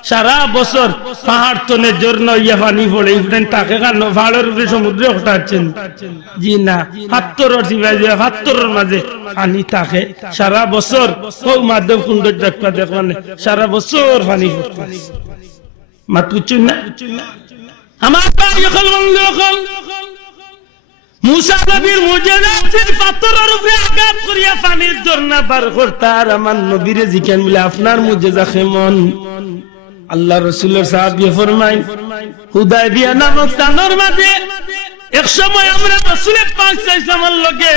সারা বছর পাহাড় তনে ঝর্ণা ইয়া পানি পড়ে তাকে কানো পাহাড়ের উপরে সমুদ্রে হটাচ্ছেন? জি না। ভাত্তরের মাঝে পানি থাকে সারা বছর। মাধ্যম কুণ্ড দেখবেন সারা বছর পানি পড়তে মাত বুঝছেন না? আমার মুসা নবীর মুজিজা ছিল পাথরের উপরে আঘাত করিয়া পানির ঝর্ণা বার করতে। আর আমার নবীরে জিজ্ঞান বলে আপনার মুজিজা কেমন? আল্লাহ রাসূলের সাহাবী ফরমায় হুদায়বিয়া নামক স্থানের মাঝে এক সময় আমরা রাসূলের পাক সাল্লাল্লাহু লগে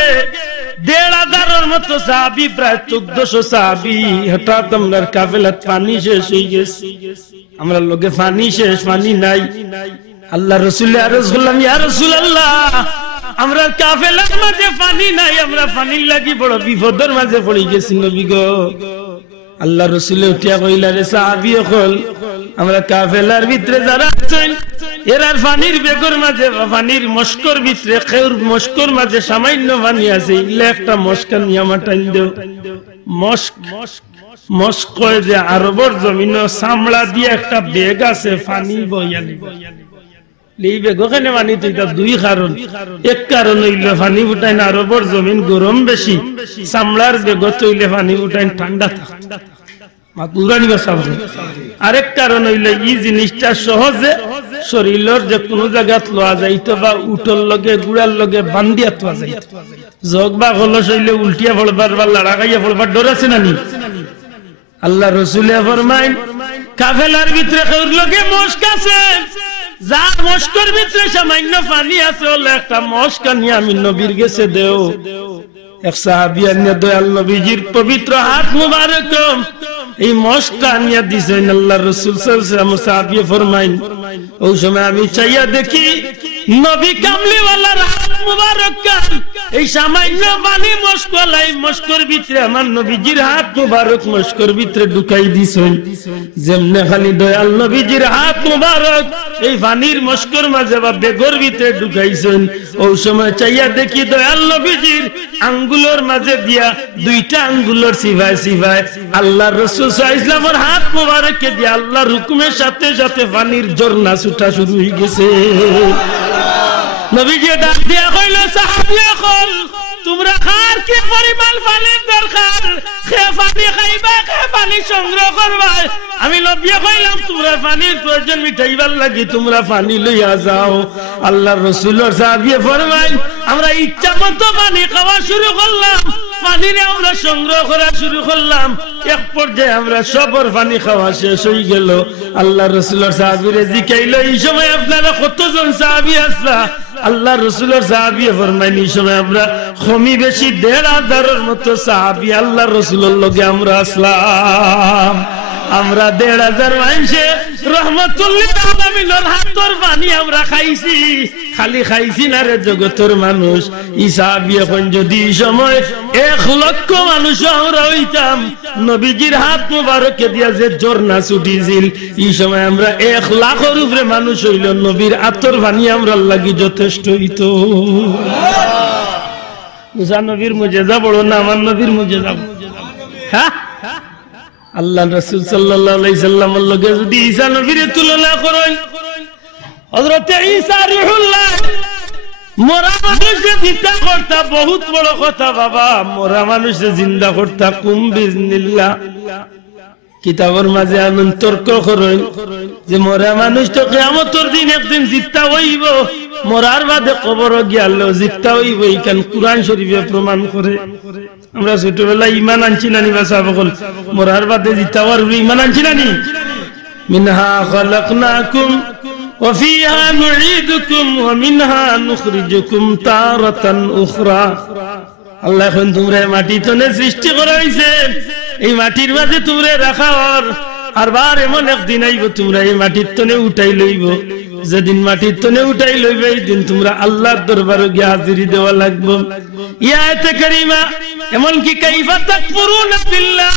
1500 মতো সাহাবী, প্রায় 1400 সাহাবী। হঠাৎ আমরার কাফেলাত পানি শেষ হয়ে গেছে। আমরা লগে পানি শেষ, পানি নাই। আল্লাহ রাসূল আরজ করলাম ইয়া রাসূলুল্লাহ আমরা কাফেলার মাঝে পানি নাই, আমরা পানির লাগি বড় বিপদের মাঝে পড়ে গেছি নবী গো। আল্লাহ রাসূল উঠিয়া কইলা রে সাহাবী হল আমরা কাফেলার ভিতরে যারা আছেন এরার পানির বেগর মাঝে পানির মস্কর ভিতরে খেউর মস্কর মাঝে সামান্য পানি আছে, ইল্লা একটা মস্কা নিয়ে আমার টাইম দেও। মস্ক কয় যে আরবের জমিনে চামড়া দিয়ে একটা বেগ আছে পানি বইয়া নিবে। এই বেগ ওখানে পানি তো এটা দুই কারণ। এক কারণ হইলে পানি ফুটাই না আরবের জমিন গরম বেশি, চামড়ার বেগ তৈলে পানি ফুটাই ঠান্ডা থাকে। আরেক কারণ হইলে এই জিনিসটা সহজে শরীরের যে কোনো জায়গা লওয়া যাইতো বা উটর লগে গুড়ার লগে বান্ধিয়া তোয়া যাইতো। জগ বা কলস হইলে উল্টিয়া পড়বার বা লাড়া খাইয়া পড়বার ডর আছে না নি? আল্লাহ রাসূল ফরমায় কাফেলার ভিতরে কেউর লগে মস্ক আছে, যার মস্কর ভিতরে সামান্য পানি আছে ওলে একটা মস্কা নিয়ে আমি নবীর কাছে দেও। এক সাহাবী আনিয়া দয়াল নবীজির পবিত্র হাত মুবারক এই মস্কটা আনিয়া দিছেন আল্লাহ রাসূল সাল্লাল্লাহু আলাইহি ওয়াসাল্লাম। সাহাবী ফরমাইন ওই সময় আমি চাইয়া দেখি নবী কামলিওয়ালার হাত মুবারক এই সামান্য পানি মস্কলাই মস্কর ভিতরে আমার নবীজির হাত মুবারক মস্কর ভিতরে ঢুকাই দিছেন। যেমনে খালি দয়াল নবীজির হাত মুবারক এই পানির মস্কর মাঝে বা বেগর ভিতরে ঢুকাইছেন, ওই সময় চাইয়া দেখি দয়াল নবীজির আঙ্গুলের মাঝে দিয়া দুইটা আঙ্গুলের সিভায় সিভায় আল্লাহ রাসূল সাল্লাল্লাহু আলাইহি ওয়াসাল্লামের হাত মুবারককে দিয়া আল্লাহর হুকুমের সাথে সাথে পানির ঝর্ণা ছুটা শুরু হয়ে গেছে। নবীজি ডাক দিয়া কইল সাহাবী হল তোমরা কার কি পরিমাণ পানির দরকার, সে পানি খাইবা, সে পানি সংগ্রহ করবা। আমি নবী কইলাম তোমরা পানির প্রয়োজন মিটাইবার লাগি তোমরা পানি লইয়া যাও। আল্লাহর রাসূলের সাহাবী ফরমায় আমরা ইচ্ছা মতো পানি খাওয়া শুরু করলাম, পানিরে আমরা সংগ্রহ করা শুরু করলাম। এক পর্যায়ে আমরা সবর পানি খাওয়া শেষ হয়ে গেল। আল্লাহর রাসূলের সাহাবীরে জিজ্ঞাইল এই সময় আপনারা কতজন সাহাবী আসলা? আল্লাহ রাসূলের সাহাবী ফরমাইনি সময় আমরা কমই বেশি ১৫০০ মতো সাহাবী আল্লাহ রাসূলের লগে আমরা আসলাম। আমরা ১৫০০ মানুষে রহমাতুল্লিল আলামিনের হাতর পানি আমরা খাইছি, খালি খাইছি না রে জগতের মানুষ। হিসাবি এখন যদি সময় ১,০০,০০০ মানুষ আমরা হইতাম, নবীজির হাত মোবারকে দিয়া যে ঝর্ণা ছুটিছিল, এই সময় আমরা ১,০০,০০০ উপরে মানুষ হইল, নবীর হাতর পানি আমরা লাগি যথেষ্ট হইত। মুসা নবীর মুজেজা বড় না আমার নবীর মুজেজা? হ্যাঁ, আল্লাহ রাসূল সাল্লাল্লাহু আলাইহি সাল্লামের লগে যদি ঈসা নবীর তুলনা করেন, হযরত ঈসা রূহুল্লাহ মরা মানুষকে জিন্দা করতা বহুত বড় কথা বাবা, মরা মানুষকে জিন্দা করতা কুম বিজনিল্লাহ। কিতাবের মাঝে আনন্দ তর্ক করেন যে মরা মানুষ তো কিয়ামতের দিন একদিন জিন্দা হইব, মরার বাদে কবর গিয়ালেও জিন্দা হইব, এইখান কুরআন শরীফে প্রমাণ করে। আমরা ছোটবেলায় ইমান আনছি নানি বাসা বকল মরার বাদে জিন্দা হওয়ার ইমান আনছি নানি? মিনহা খালাকনাকুম ওয়া ফিহা নুঈদুকুম ওয়া মিনহা নুখরিজুকুম তারাতান উখরা। আল্লাহ এখন তোমরা মাটি তনে সৃষ্টি করা হইছে, এই মাটির মাঝে তোমরা রাখা আর বার এমন একদিন আইব তোমরা এই মাটির তনে উঠাই লইব। যেদিন মাটির তনে উঠাই লইবে এই দিন তোমরা আল্লাহর দরবারে গিয়ে হাজিরি দেওয়া লাগবে। ইয়া আয়াতে কারিমা এমনকি কাইফা তাকফুরুনা বিল্লাহ,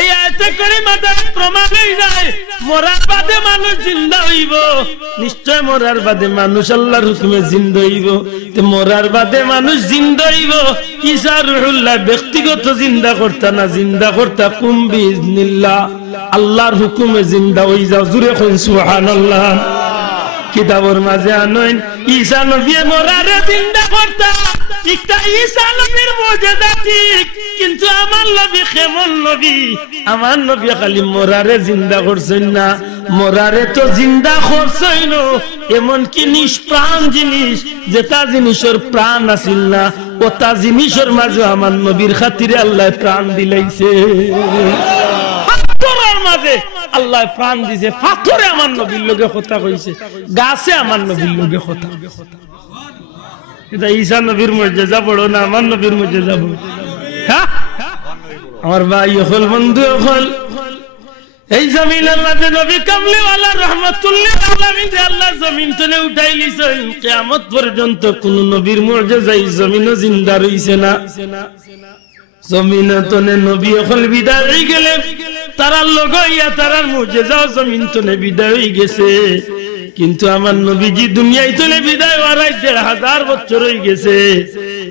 এই আয়াতে কারিমা দ্বারা প্রমাণ হয়ে যায় মরার বাদে মানুষ জিন্দা হইব। নিশ্চয় মরার বাদে মানুষ আল্লাহর হুকুমে জিন্দা হইব। তো মরার বাদে মানুষ জিন্দা হইব, ঈসা রূহুল্লাহ ব্যক্তিগত জিন্দা করতা না, জিন্দা করতা কুম বিইজনিল্লাহ, আল্লাহর হুকুমে জিন্দা হই যাও। জুরে কোন সুবহানাল্লাহ। কিতাবের মাঝে আনইন ঈসা নবী মরারে জিন্দা করতা, একটা ঈসা নবীর মুজিজা ঠিক, কিন্তু আমার নবী কেমন নবী? আমার নবী খালি মরারে জিন্দা করছেন না, মরারে তো জিন্দা করছেন, এমন কি নিষ্প্রাণ জিনিস যেটা জিনিসের প্রাণ আছিল না, ওটা জিনিসের মাঝে আমার নবীর খাতিরে আল্লাহ প্রাণ দিলাইছে। পাথরের মাঝে আল্লাহ প্রাণ দিছে, পাথরে আমার নবীর লগে কথা কইছে, গাছে আমার নবীর লগে কথা। এটা ঈসা নবীর মুজিজা বড় না আমার নবীর মুজিজা বড়? হ্যাঁ, আমার ভাই হল বন্ধু হল, এই জমিনের মাঝে নবী কামলিওয়ালা রাহমাতুল্লিল আলামিন আল্লাহ জমিন তুলে উঠাই লিছেন, কিয়ামত পর্যন্ত কোন নবীর মুজিজা এই জমিনে জিন্দা রইছে না। জমিনে তনে নবী হল বিদায় হয়ে গেলে তারার লগইয়া তারার মুজিজাও জমিন তনে বিদায় হয়ে গেছে, কিন্তু আমার নবীজি দুনিয়ায় তুলে বিদায় হওয়ার ১,৫০০ বছর হয়ে গেছে।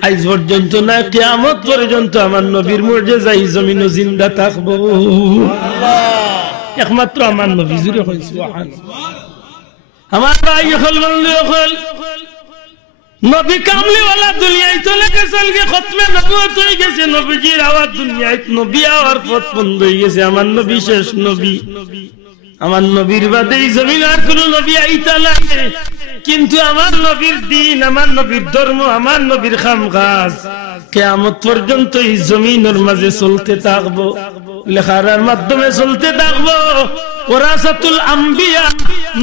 আজ পর্যন্ত না, কিয়ামত পর্যন্ত আমার নবীর মুজিজা এই জমিনে জিন্দা থাকবো, একমাত্র আমার নবী। জুরে কই সুবহানাল্লাহ। আমার ভাই হল বন্ধু হল, নবী কামলিওয়ালা দুনিয়ায় চলে গেছেন, খতমে নবুয়ত হয়ে গেছে, নবীজির আওয়াজ দুনিয়ায় নবী আওয়ার পথ বন্ধ হয়ে গেছে। আমার নবী শেষ নবী, আমার নবীর বাদে এই জমিন আর কোন নবী আইতা নাই, কিন্তু আমার নবীর দিন, আমার নবীর ধর্ম, আমার নবীর খামকাজ কিয়ামত পর্যন্ত এই জমিনের মাঝে চলতে থাকবো, লেখার মাধ্যমে চলতে থাকবো। ওরাসাতুল আম্বিয়া,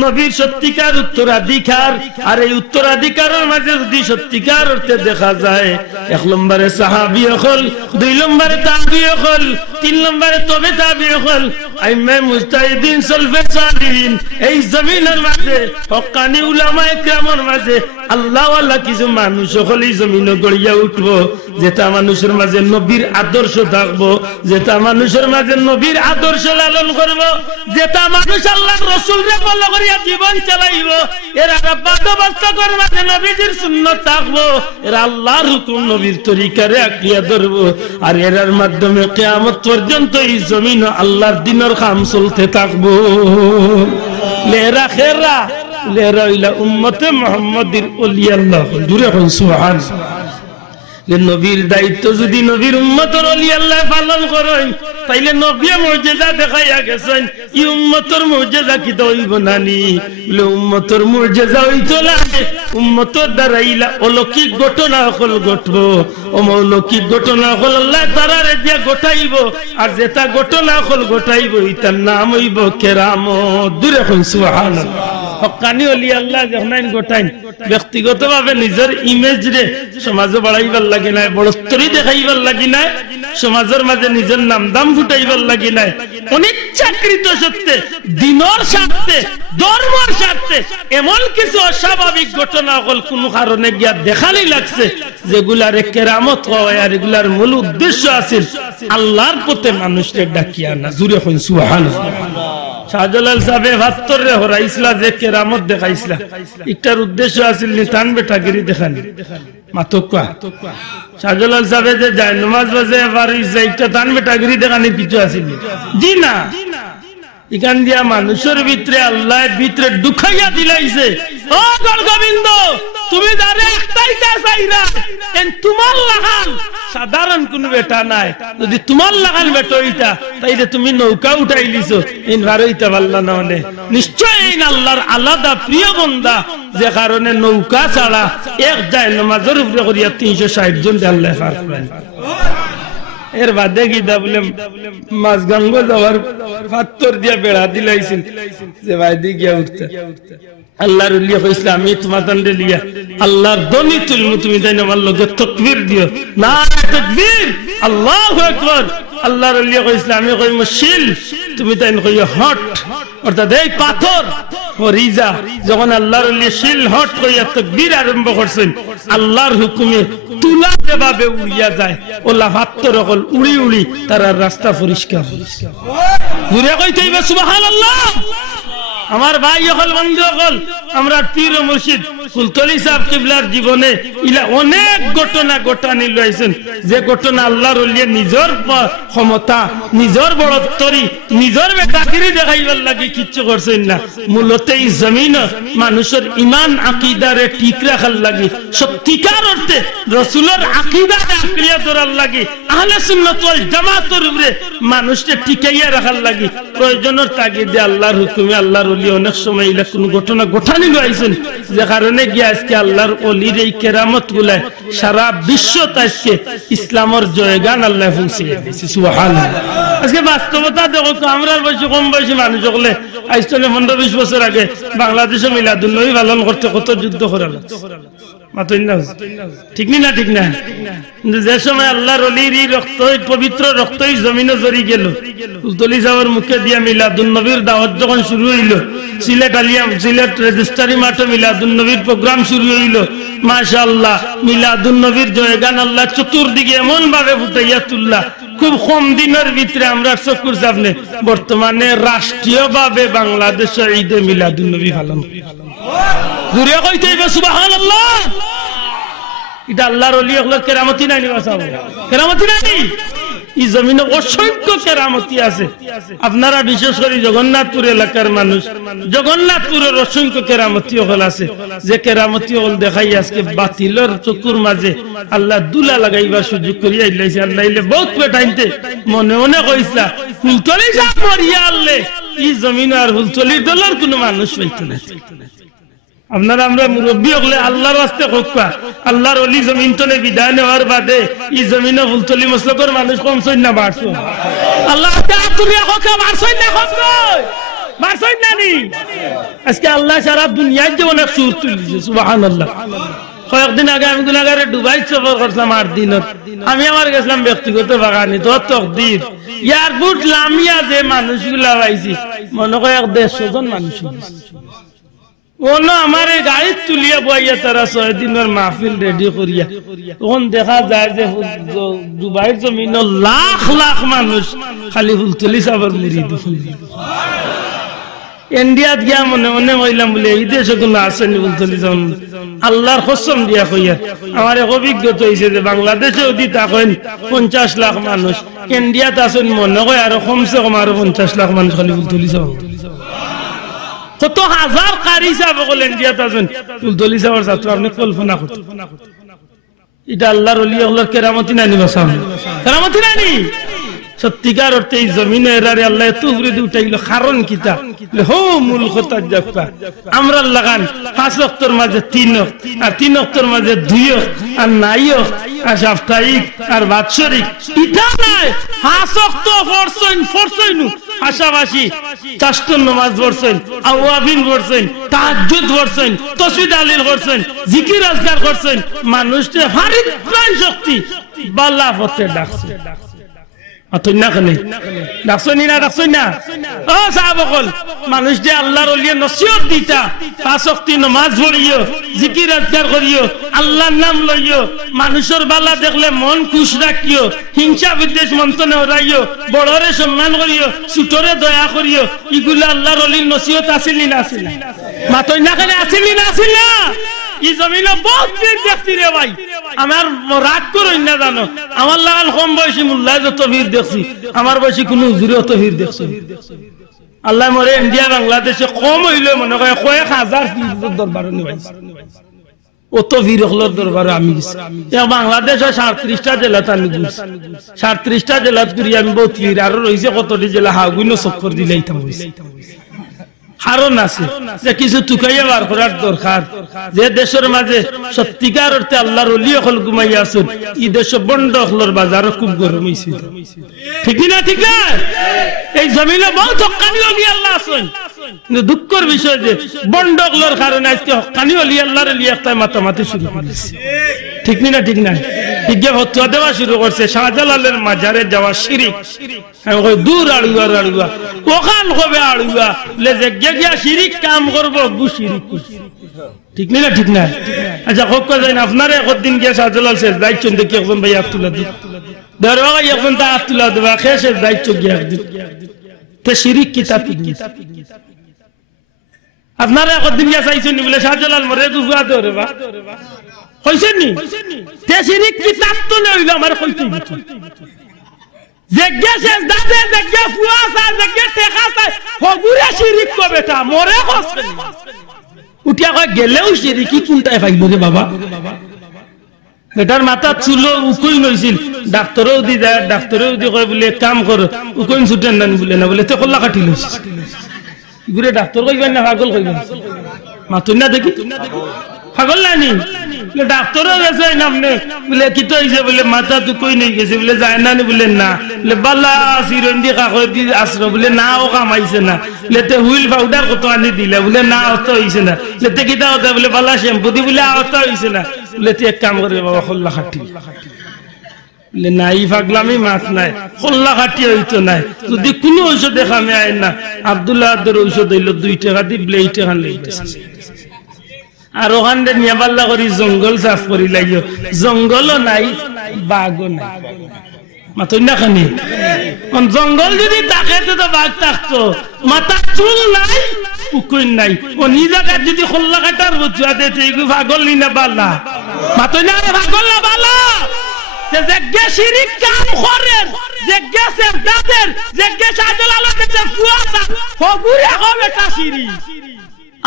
নবীর সত্যিকার উত্তরাধিকার, আর এই উত্তরাধিকারের মাঝে যদি সত্যিকার অর্থে দেখা যায়, ১ নম্বরে সাহাবী হল, ২ নম্বরে তাবী হল, ৩ নম্বরে তবে তাবী হল, আইম্মে মুজতাহিদিন সলফে সালিহিন, এই জমিনের মাঝে হক্কানি উলামায়ে কিরামের মাঝে আল্লাহওয়ালা কিছু মানুষ হল এই জমিনে গড়িয়া উঠবো, যেটা মানুষের মাঝে নবীর আদর্শ থাকবো, যেটা মানুষের মাঝে নবীর আদর্শ লালন করবো, যেটা মানুষ আল্লাহর রাসূলকে ফলো করিয়া জীবন চালাইব। এরা বাধ্যবাধকতার মাঝে নবীজির সুন্নাত থাকবো, এরা আল্লাহর হুকুম নবীর তরিকারে আঁকড়িয়া ধরবো, আর এরার মাধ্যমে কিয়ামত পর্যন্ত এই জমিন আল্লাহর দ্বীনের কাম চলতে থাকবো। লেরা খেরা লেরা ইলা উম্মতে মুহাম্মাদির ওলিয়া আল্লাহ। জুরে কোন সুবহানাল্লাহ। নবীর দায়িত্ব যদি নবীর উম্মতের ওলি আল্লাহ পালন করেন, তাইলে নবী মুজিজা দেখাইয়া গেছেন, এই উম্মতের মুজিজা কি হইব নানি? বলে উম্মতের মুজিজা হইতো না, উম্মতের দ্বারা ইলা অলৌকিক ঘটনা হল ঘটবো, অলৌকিক ঘটনা হল আল্লাহ তারারে দিয়া ঘটাইব, আর যেটা ঘটনা হল ঘটাইব এটার নাম হইব কেরামত। দূরে কোন সুবহানাল্লাহ। হক্কানি ওলি আল্লাহ যখন গোটাইন ব্যক্তিগতভাবে নিজের ইমেজ রে সমাজে বাড়াইবার লাগি নাই, বড়স্তরি দেখাইবার লাগি নাই, সমাজের মাঝে নিজের নাম দাম ফুটাইবার লাগি নাই, অনিচ্ছাকৃত সত্ত্বে দিনের স্বার্থে ধর্মের স্বার্থে এমন কিছু অস্বাভাবিক ঘটনা হল কোন কারণে গিয়া দেখালি লাগছে যেগুলার কেরামত হয়, আর এগুলার মূল উদ্দেশ্য আছে আল্লাহর পথে মানুষকে ডাকিয়া না। জুড়ে হন সুবহানাল্লাহ। শাহজালাল সাহেব ৭২ রে হরাইছিলা যে কেরামত দেখাইছিলা, এটার উদ্দেশ্য আছিল নিতান বেটাগিরি দেখানি মাতকা। শাহজালাল সাহেব যে যায় নামাজ বাজে পারিছে এটা তান বেটাগিরি দেখানি কিছু আছিল জি না। এখান দিয়া মানুষের ভিতরে আল্লাহ ভিতরে ঢুকাইয়া দিলাইছে, ও গোবিন্দ তুমি যারে একটাইটা চাইরা এন তোমার লাগান সাধারণ কোন বেটা নাই, যদি তোমার লাগান বেটা হইতা তাইলে তুমি নৌকা উঠাইলিছো ইন ভারইতা পারলা না। মানে নিশ্চয় এই আল্লাহর আলাদা প্রিয় বান্দা যে কারণে নৌকা ছাড়া এক যায় নামাজের উপরে করিয়া ৩৬০ জন আল্লাহ পার করেন। এর বাদে গিদা বলে মাঝগাঙ্গ যাওয়ার ৭২ দিয়া বেড়া দিলাইছিল যে বাইদি গিয়া উঠতে আল্লাহর উলিয়া কইছিল আমি তোমার দণ্ডে লিয়া আল্লাহর দনি তুলমু, তুমি তাই আমার লগে তাকবীর দিও, নারে তাকবীর আল্লাহু আকবার। আল্লাহর উলিয়া কইছিল আমি কইমু শিল, তুমি তাই কইও হট, অর্থাৎ এই পাথর হরিজা। যখন আল্লাহর উলিয়া শিল হট কইয়া তাকবীর আরম্ভ করছেন, আল্লাহর হুকুমে তুলা যেভাবে উড়িয়া যায় ওলা ৭২ হল উড়ি উড়ি তার রাস্তা পরিষ্কার। ঘুরে কইতে হইবে সুবহানাল্লাহ। আমার ভাই হল বন্ধু হল আমরা পীর ও মুর্শিদ ফুলতলি সাহেব কিবলার জীবনে ইলা অনেক ঘটনা ঘটানি লইছেন, যে ঘটনা আল্লাহর ওলিয়ে নিজের ক্ষমতা, নিজের বড়ত্বরি, নিজের বেটাগিরি দেখাইবার লাগি কিচ্ছু করছেন না। মূলত এই জমিন মানুষের ইমান আকীদারে ঠিক রাখার লাগি, সত্যিকার অর্থে রাসূলের আকীদারে আঁকড়িয়া ধরার লাগি, আহলে সুন্নাত ওয়াল জামাতের উপরে মানুষকে টিকাইয়া রাখার লাগি প্রয়োজনের তাগিদে আল্লাহর হুকুমে আল্লাহর ওলি অনেক সময় ইলা কোন ঘটনা ঘটানি লইছেন, যে কারণে গিয়ে আজকে আল্লাহর ওলির এই কেরামত গুলায় সারা বিশ্ব আজকে ইসলামের জয়গান আল্লাহ পৌঁছিয়ে দিয়েছে। সুবহানাল্লাহ। আজকে বাস্তবতা দেখো তো, আমরা বয়সে কম বয়সী মানুষ হলে আজ 15-20 বছর আগে বাংলাদেশে মিলাদুন নবী পালন করতে কত যুদ্ধ করা লাগছে, ঠিক না? ঠিক না? কিন্তু যে সময় আল্লাহর ওলির রক্ত, পবিত্র রক্ত জমিনে জড়ি গেল, ফুলতলি সাহেবের মুখে দিয়া মিলাদুন নবীর দাওয়াত যখন শুরু হইল, সিলেট রেজিস্ট্রারি মাঠে মিলাদুন নবীর প্রোগ্রাম শুরু হইল, মাশাআল্লাহ মিলাদুন নবীর জয়গান আল্লাহ চতুর্দিকে এমন ভাবে ফুটাইয়া তুললা, খুব কম দিনের ভিতরে আমরা চকুর সামনে বর্তমানে রাষ্ট্রীয় ভাবে বাংলাদেশে ঈদে মিলাদুন নবী পালন। জুড়ে কইতে হইবে সুবহানাল্লাহ। এটা আল্লাহর ওলি হলো কেরামতি নাই নি বাসাও, কেরামতি নাই। এই জমিনে অসংখ্য কেরামতি আছে। আপনারা বিশেষ করে জগন্নাথপুর এলাকার মানুষ, জগন্নাথপুরের অসংখ্য কেরামতি হল আছে, যে কেরামতি হল দেখাই আজকে বাতিলের চকুর মাঝে আল্লাহ দুলা লাগাইবার সুযোগ করিয়া আইলাইছে। আল্লাহ ইলে বহুত পেটাইতে মনে মনে কইসলা ফুলতলি যা মরিয়া আল্লে এই জমিনে আর ফুলতলির দলের কোনো মানুষ হইতো না। আপনারা আমরা মুরব্বী হলে আল্লাহর রাস্তে হকা আল্লাহর ওলি জমিন তলে বিদায় নেওয়ার বাদে এই জমিনে ফুলতলি মসলকের মানুষ কমছই না বাড়ছো। আল্লাহ আজকে আল্লাহ সারা দুনিয়ায় যে অনেক সুর তুলিছে। সুবহানাল্লাহ। কয়েকদিন আগে আমি গুনাগারে দুবাই সফর করছিলাম 8 দিনত। আমি আমার গেছিলাম ব্যক্তিগত বাগানে, তো তকদির এয়ারপোর্ট লামিয়া যে মানুষগুলা পাইছি মনে হয় 150 জন মানুষ। আমার গাড়ি তুলিয়া বইয়া তারা 6 দিনের মাহফিল রেডি করিয়া, তখন দেখা যায় যে দুবাইয়ের জমিন লাখ লাখ মানুষ খালি ফুলতলি সাহেবের মুরিদ। ইন্ডিয়াত গিয়া মনে মনে কইলাম বলে এই দেশে কোনো আসেনি ফুলতলি যেমন আল্লাহর কসম দিয়া কইয়া আমার এক অভিজ্ঞতা হয়েছে যে বাংলাদেশে যদি থাকেন 50 লাখ মানুষ, ইন্ডিয়াত আসেন মনে হয় আরো কমসে কম আরো 50 লাখ মানুষ খালি ফুলতলি সাহেব। কত হাজার কারি সাহেব বলে ইন্ডিয়াতে আছেন ফুলতলি সাহেবের ছাত্র, আপনি কল্পনা করতে। এটা আল্লাহর ওলি আল্লাহর কেরামতি নানি বাসাম, কেরামতি নানি। সত্যিকার অর্থে এই জমিনে এরারে আল্লাহ এত উপরে দিয়ে উঠাইল, কারণ কিতা হো মূল কথা যাক্কা আমরা লাগান 5 ওয়াক্তের মাঝে 3 ওয়াক্ত, আর 3 ওয়াক্তের মাঝে 2 ওয়াক্ত, আর নাই ওয়াক্ত, আর সাপ্তাহিক, আর বাৎসরিক। এটা নাই 5 ওয়াক্ত ফরসইন পাশাপাশি চারটা নামাজ পড়ছেন, আওয়াবিন পড়ছেন, তাহাজ্জুদ পড়ছেন, তাসবিহ তাহলিল করছেন, জিকির আজকার করছেন, মানুষকে ফারিদ প্রাণ শক্তি বাল্লা পথে ডাকছে। মানুষ যে আল্লাহর ওলিয়ে নসিহত দিতা, পাঁচ ওয়াক্ত নামাজ পড়িও, জিকির আজকার করিও, আল্লাহর নাম লইও, মানুষের বালা দেখলে মন খুশ রাখিও, হিংসা বিদ্বেষ মন্থনে হরাইও, বড়রে সম্মান করিও, ছোটরে দয়া করিও, এগুলো আল্লাহর ওলির নসিহত আসিল না আসিল? মাতই না কেন আসিল না আসিল না? এই জমিনে বহুত বীর দেখছি রে ভাই, আমার রাগ করই না জানো, আমার লাগান কম বয়সী মোল্লায় যত বীর দেখছি, আমার বয়সী কোন হুজুরে অত বীর দেখছি। আল্লাহ মরে ইন্ডিয়া বাংলাদেশে কম হইলে মনে করে কয়েক হাজার বীর দরবারে নিবাইছে, অত বীর হলোর দরবারে আমি গেছি। বাংলাদেশের 37টা জেলা আমি ঘুরছি, 37টা জেলা ঘুরি আমি বহুত বীর, আরো রয়েছে কতটি জেলা হাগুইনো চক্কর দিলেই কারণ আছে যে কিছু টুকাইয়া বার করার দরকার। যে দেশের মাঝে সত্যিকার অর্থে আল্লাহর ওলি হল ঘুমাইয়া আছেন, এই দেশ বন্ড হলর বাজারও খুব গরম হয়েছে, ঠিক না? ঠিক না? এই জমিনে বহুত হক্কানি ওলি আল্লাহ আছেন, কিন্তু দুঃখের বিষয় যে বন্ড হলর কারণে আজকে হক্কানি ওলি আল্লাহর লিয়ে একটা মাতামাতি শুরু করেছে, ঠিক না? ঠিক না? ফতুয়া দেওয়া শুরু করছে, শাহজালালের মাজারে যাওয়া শিরিক, দূর আড়ুয়া আড়ুয়া ওখান হবে আড়ুয়া গিয়া শিরিক কাম করবো, ঠিক না? ঠিক না? আচ্ছা হোক যাই না, আপনারা একদিন গিয়ে শাহজালাল শেষ দায়িত্ব দেখি একজন ভাই হাত তুলা দিই, দরবাই এখন তা হাত তুলা দেবা খেয়ে শেষ দায়িত্ব গিয়ে একদিন তো শিরিক কিতাব আপনারা একদিন গিয়া চাইছেন বলে শাহজালাল মরে দুফুয়া ধরে বা হইছেন নি? তে শিরিক কিতাব তো লইল আমার কইতে জেগে শেষ দাদে জেগে ফুয়াসা জেগে টেকাসা হগুরে শিরিক কো বেটা মরে হচ্ছে উঠিয়া কয় গেলেও শিরিকি কোনটায় পাইব রে বাবা? বেটার মাথা চুলো উকইন হইছিল, ডাক্তারও দি যায়, ডাক্তারও দি কয় বলে কাম করো, উকইন ছুটেন না বলে না বলে তে কল্লা কাটি লইছিস, এগুলো ডাক্তার কইবেন না পাগল কইবেন? মাতুন না দেখি পাগল নানি ডাক্তারও গেছে নামনে বলে কি তো হইছে বলে মাথা তো কই নেই গেছে বলে যায় না বলে না বলে বাল্লা সিরন্দি কাকর দি আসলো বলে না ও কামাইছে না লেতে হুইল পাউডার কত আনি দিলে বলে না অত হইছে না লেতে কিটা হতে বলে বাল্লা শ্যাম্পু দি বলে অত হইছে না লেতে এক কাম করে বাবা খোল্লা খাটি বলে নাই পাগলামি মাত নাই খোল্লা খাটি হইতো নাই যদি কোনো ঔষধ দেখামে আয় না আব্দুল্লাহ আব্দুর ঔষধ হইল 2 টাকা দি বলে 8 টাকা লইছে আর ওখানে নিয়ে পাল্লা করি জঙ্গল সাফ করি লাগিও জঙ্গলও নাই বাঘও নাই মাথা না খানি জঙ্গল যদি থাকে তো বাঘ থাকতো মাথা চুল নাই উকুন নাই ও নিজাকা যদি খোল্লা কাটার বুঝা দিতে পাগল নি না বালা মাথা না পাগল না বালা যে জেগে শিরিক কাম করেন জেগে সেজদাদের জেগে শাহজালালের কাছে ফুয়াসা হগুরে হবে তা শিরিক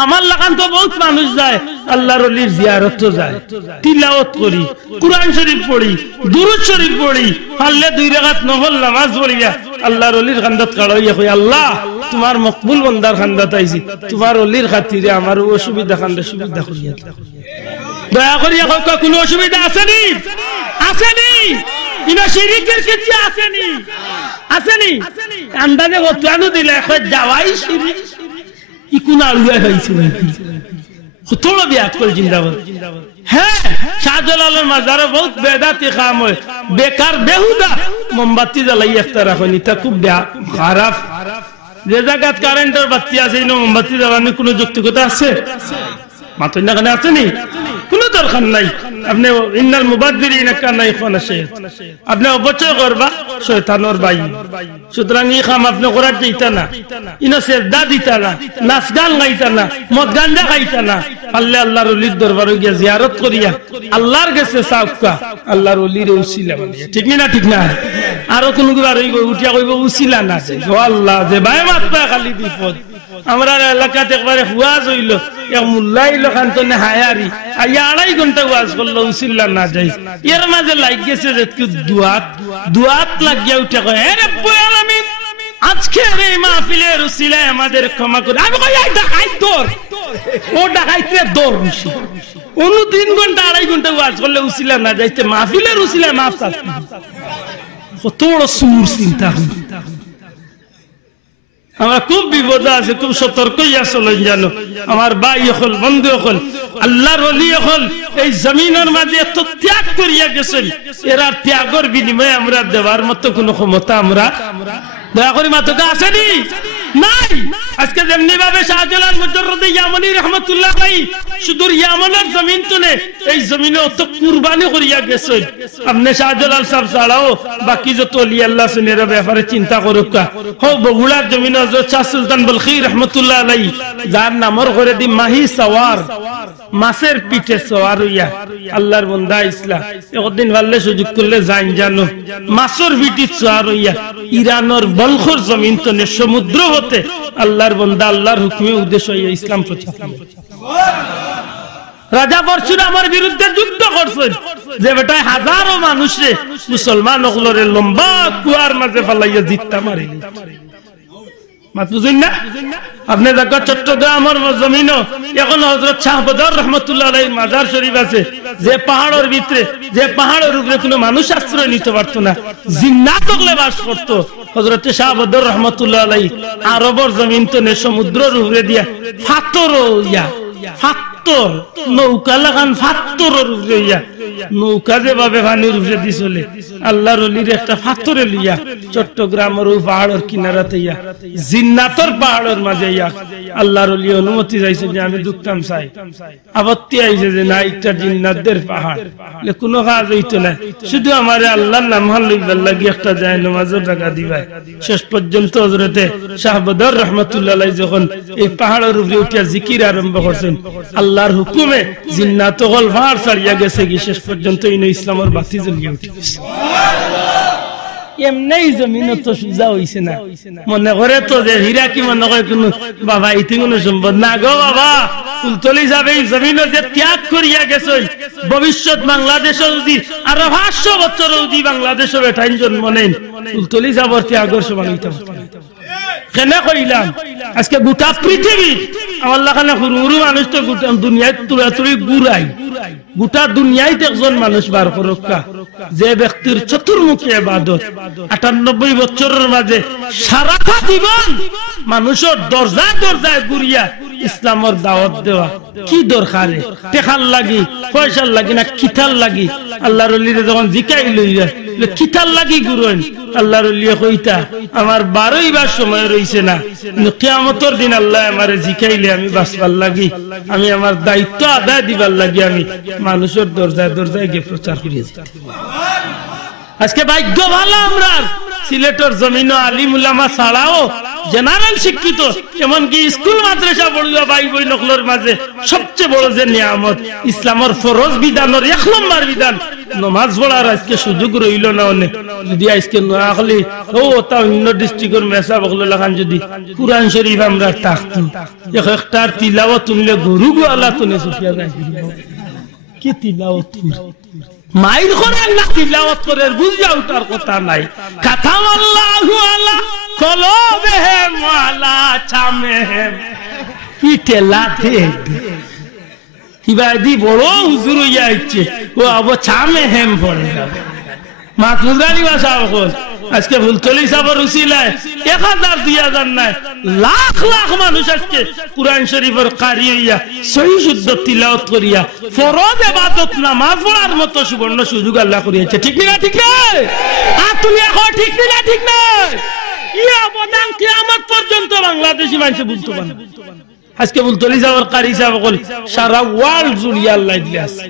আমার লাগান তো বহুত মানুষ যায় আল্লাহর ওলির জিয়ারত যায় তিলাওয়াত করি কুরআন শরীফ পড়ি দুরূদ শরীফ পড়ি পারলে 2 রাকাত নফল নামাজ পড়িয়া আল্লাহর ওলির খান্দাত কাড়াইয়া কই আল্লাহ তোমার মকবুল বান্দার খান্দাত আইছি তোমার ওলির খাতিরে আমার অসুবিধা খান্ডে সুবিধা করিয়া দয়া করিয়া কই কোনো অসুবিধা আছে নি আসেনি ইনা শিরিকের কিছু আসেনি আসেনি আন্দাজে কতনো দিলে কই যাওয়াই শিরিক ইকুনা আলুয়া হইছে কতলো বিয়াত করে জিন্দাবাদ হ্যাঁ শাহজালালের মাজারে বহুত বেদাতি কাম হয় বেকার বেহুদা মোমবাতি জ্বালাই ইফতার হয়নি তা খুব খারাপ যে জায়গাত কারেন্টের বাতি আছে ইনো মোমবাতি জ্বালানোর কোনো যৌক্তিকতা আছে মাত্র না কেন আসেনি কোনো দরকার নাই আপনি ইন্নাল মুবাদদিরিনা কানা ইখওয়ানা শাইতান আপনি অবচয় করবা শয়তানের ভাই সুতরাং এই কাম আপনি করার দিতা না ইনো সেজদা দিতা না নাচ গান গাইতা না মদ গাঞ্জা খাইতা না আল্লাহ আল্লাহর ওলির দরবারে গিয়া জিয়ারত করিয়া আল্লাহর কাছে সাউকা আল্লাহর ওলির উসিলা বানিয়া ঠিক না ঠিক না আরো কোন বার হইব উঠিয়া কইব উসিলা না ও আল্লাহ যে ভাই মাত্রা খালি বিপদ আমরা এলাকাতে একবারে হুয়াজ হইল এক মুল্লাই লোকান্তনে হায়ারি আইয়া 2.5 ঘন্টা ওয়াজ করলো উসিল্লা না যাই এর মাঝে লাগ গেছে যে দুয়াত লাগিয়া উঠে কয় হে রব্বুল আলামিন আজকে এই মাহফিলের উসিলায় আমাদের ক্ষমা করে আমি কই এই ডাকাইত দর ও ডাকাইতে দর রুশি অন্য 3 ঘন্টা 2.5 ঘন্টা ওয়াজ করলে উসিলা না যাইতে মাহফিলের উসিলায় মাফ চাচ্ছি কত বড় সুর চিন্তা আমরা খুব বিপদ আছে, খুব সতর্ক হইয়া চলেন জানো আমার ভাই হল, বন্ধু হল, আল্লাহর ওলি হল, এই জমিনের মাঝে এত ত্যাগ করিয়া গেছেন, এরা ত্যাগের বিনিময়ে আমরা দেওয়ার মতো কোনো ক্ষমতা আমরা দয়া করি মাত্রটা আসেনি, নাই। আজকে যেমনি ভাবে শাহজালাল মুজাররদ ইয়ামানি রহমাতুল্লাহ আলাইহি সুদূর ইয়ামানের জমিন তুলে এই জমিনে অত কুরবানি করিয়া গেছেন। আপনি শাহজালাল সাহেব ছাড়াও বাকি যত ওলি আল্লাহ সুনের ব্যাপারে চিন্তা করুক। হো বগুড়ার জমিনে হযরত শাহ সুলতান বলখি রহমাতুল্লাহ আলাইহি যার নামর করে দি মাহি সওয়ার, মাছের পিঠে সওয়ার হইয়া আল্লাহর বান্দা ইসলাম একদিন ভাললে সুযোগ করলে যাইন জানো মাছের পিঠে সওয়ার হইয়া ইরানের বলখর জমিন তনে সমুদ্র হতে আল্লাহর বান্দা আল্লাহর হুকুমে উদ্দেশ্য হইয়া ইসলাম প্রচার। রাজা পরশুরামের বিরুদ্ধে যুদ্ধ করছেন, যে বেটায় হাজারো মানুষে মুসলমান হলরে লম্বা কুয়ার মাঝে ফেলাইয়া জিততা মারিল। আপনি দেখো চট্টগ্রামের জমিনও এখন হযরত শাহ বদর রহমাতুল্লাহ আলাইহির মাজার শরীফ আছে, যে পাহাড়ের ভিতরে, যে পাহাড়ের উপরে কোনো মানুষ আশ্রয় নিতে পারতো না, জিন্নাত হলে বাস করতো। হযরত শাহ বদর রহমাতুল্লাহ আলাইহি আরবের জমিন তো সমুদ্রের উপরে দিয়া ফাতর ইয়া ফাত্তর নৌকা লাগান ফাত্তরের উপরে ইয়া নৌকা যেভাবে পানির উপরে দি চলে আল্লাহর ওলির একটা ফাত্তরে লইয়া চট্টগ্রামের ওই পাহাড়ের কিনারাতে ইয়া জিন্নাতর পাহাড়ের মাঝে ইয়া আল্লাহর ওলি অনুমতি চাইছে যে আমি ঢুকতাম চাই। আপত্তি আইছে যে না একটা জিন্নাতদের পাহাড়, কোনো কাজ হইতো না, শুধু আমার আল্লাহর নাম লইবার লাগি একটা যায় নামাজের টাকা দিবাই। শেষ পর্যন্ত হযরতে শাহ বদর রহমাতুল্লাহ আলাইহি যখন এই পাহাড়ের উপরে উঠিয়া জিকির আরম্ভ করছেন, আল্লাহর হুকুমে জিন্নাত হল পাহাড় ছাড়িয়া গেছে কি শেষ পর্যন্ত ইনো ইসলামের বাতি জ্বলিয়া উঠে গেছে। এমনি জমিন তো সুজা হইছে না, মনে করে তো যে হীরা কি মনে করে কোন বাবা ইতি কোনো সম্পদ না গো বাবা। ফুলতলি যাবে জমিন যে ত্যাগ করিয়া গেছে, ভবিষ্যৎ বাংলাদেশে যদি আরো 500 বছর যদি বাংলাদেশে বেটাইন জন্ম নেন, ফুলতলি যাবার ত্যাগের সমান হইতে কেন কইলাম। আজকে গোটা পৃথিবী আল্লাহ খানা হুরু মানুষ তো গোটা দুনিয়ায় তুড়াতুড়ি ঘুরাই, গোটা দুনিয়ায় একজন মানুষ বার করক্কা যে ব্যক্তির চতুর্মুখী ইবাদত 98 বছরের মাঝে সারাটা জীবন মানুষের দরজায় দরজায় ঘুরিয়া ইসলামের দাওয়াত দেওয়া। কি দরকারে টেকার লাগি, পয়সার লাগি না কিতার লাগি? আল্লাহর ওলিরে যখন জিকাই লইয়া কিতার লাগি ঘুরেন, আল্লাহর ওলিয়ে কইতা আমার 12 বার সময় রইছে না, কিয়ামতের দিন আল্লাহ আমারে জিকাইলে আমি বাঁচবার লাগি, আমি আমার দায়িত্ব আদায় দিবার লাগি আমি মানুষের দরজায় দরজায় গিয়ে প্রচার করিয়েছি। আজকে ভাগ্য ভালো আমরা সিলেটের জমিন আলিম উলামা ছাড়াও জেনারেল শিক্ষিত, এমনকি স্কুল মাদ্রাসা পড়ুয়া ভাই বই নকলের মাঝে সবচেয়ে বড় যে নিয়ামত ইসলামের ফরজ বিধানের 1 নম্বর বিধান নামাজ পড়ার আজকে সুযোগ রইল না। অনেক যদি আজকে না হলে ও তা অন্য ডিস্ট্রিক্টের মেসা বগল লাগান যদি কুরআন শরীফ আমরা থাকতো, একটার তিলাওয়াত তুললে গরু গোয়ালা তুলে সুফিয়া যায়। কি তিলাওয়াত মাইর করেন না, তিলাওয়াত করে বুঝা উঠার কথা নাই। কাতাম আল্লাহু আলা কলবেহিম ওয়া আলা চামহিম পিঠে লাথে ইবাদি বড় হুজুর হইয়া আইছে ও আবো চামহিম পড়ে মাতলুদানি ভাষা বল। আজকে ফুলতলি সাবর উসিলায় 1000 2000 নাই লাখ লাখ মানুষ আজকে কুরআন শরীফের কারি হইয়া সহি শুদ্ধ তিলাওয়াত করিয়া ফরজ ইবাদত নামাজ পড়ার মতো সুবর্ণ সুযোগ আল্লাহ করিয়েছে। ঠিক না? ঠিক না? আর তুমি এখন ঠিক না? ঠিক না? এই অবদান কিয়ামত পর্যন্ত বাংলাদেশী মানুষ বলতে পারে। আজকে ফুলতলি সাবর কারি সাহেব বল সারা ওয়ার্ল্ড জুড়ে আল্লাহ দিয়াছে।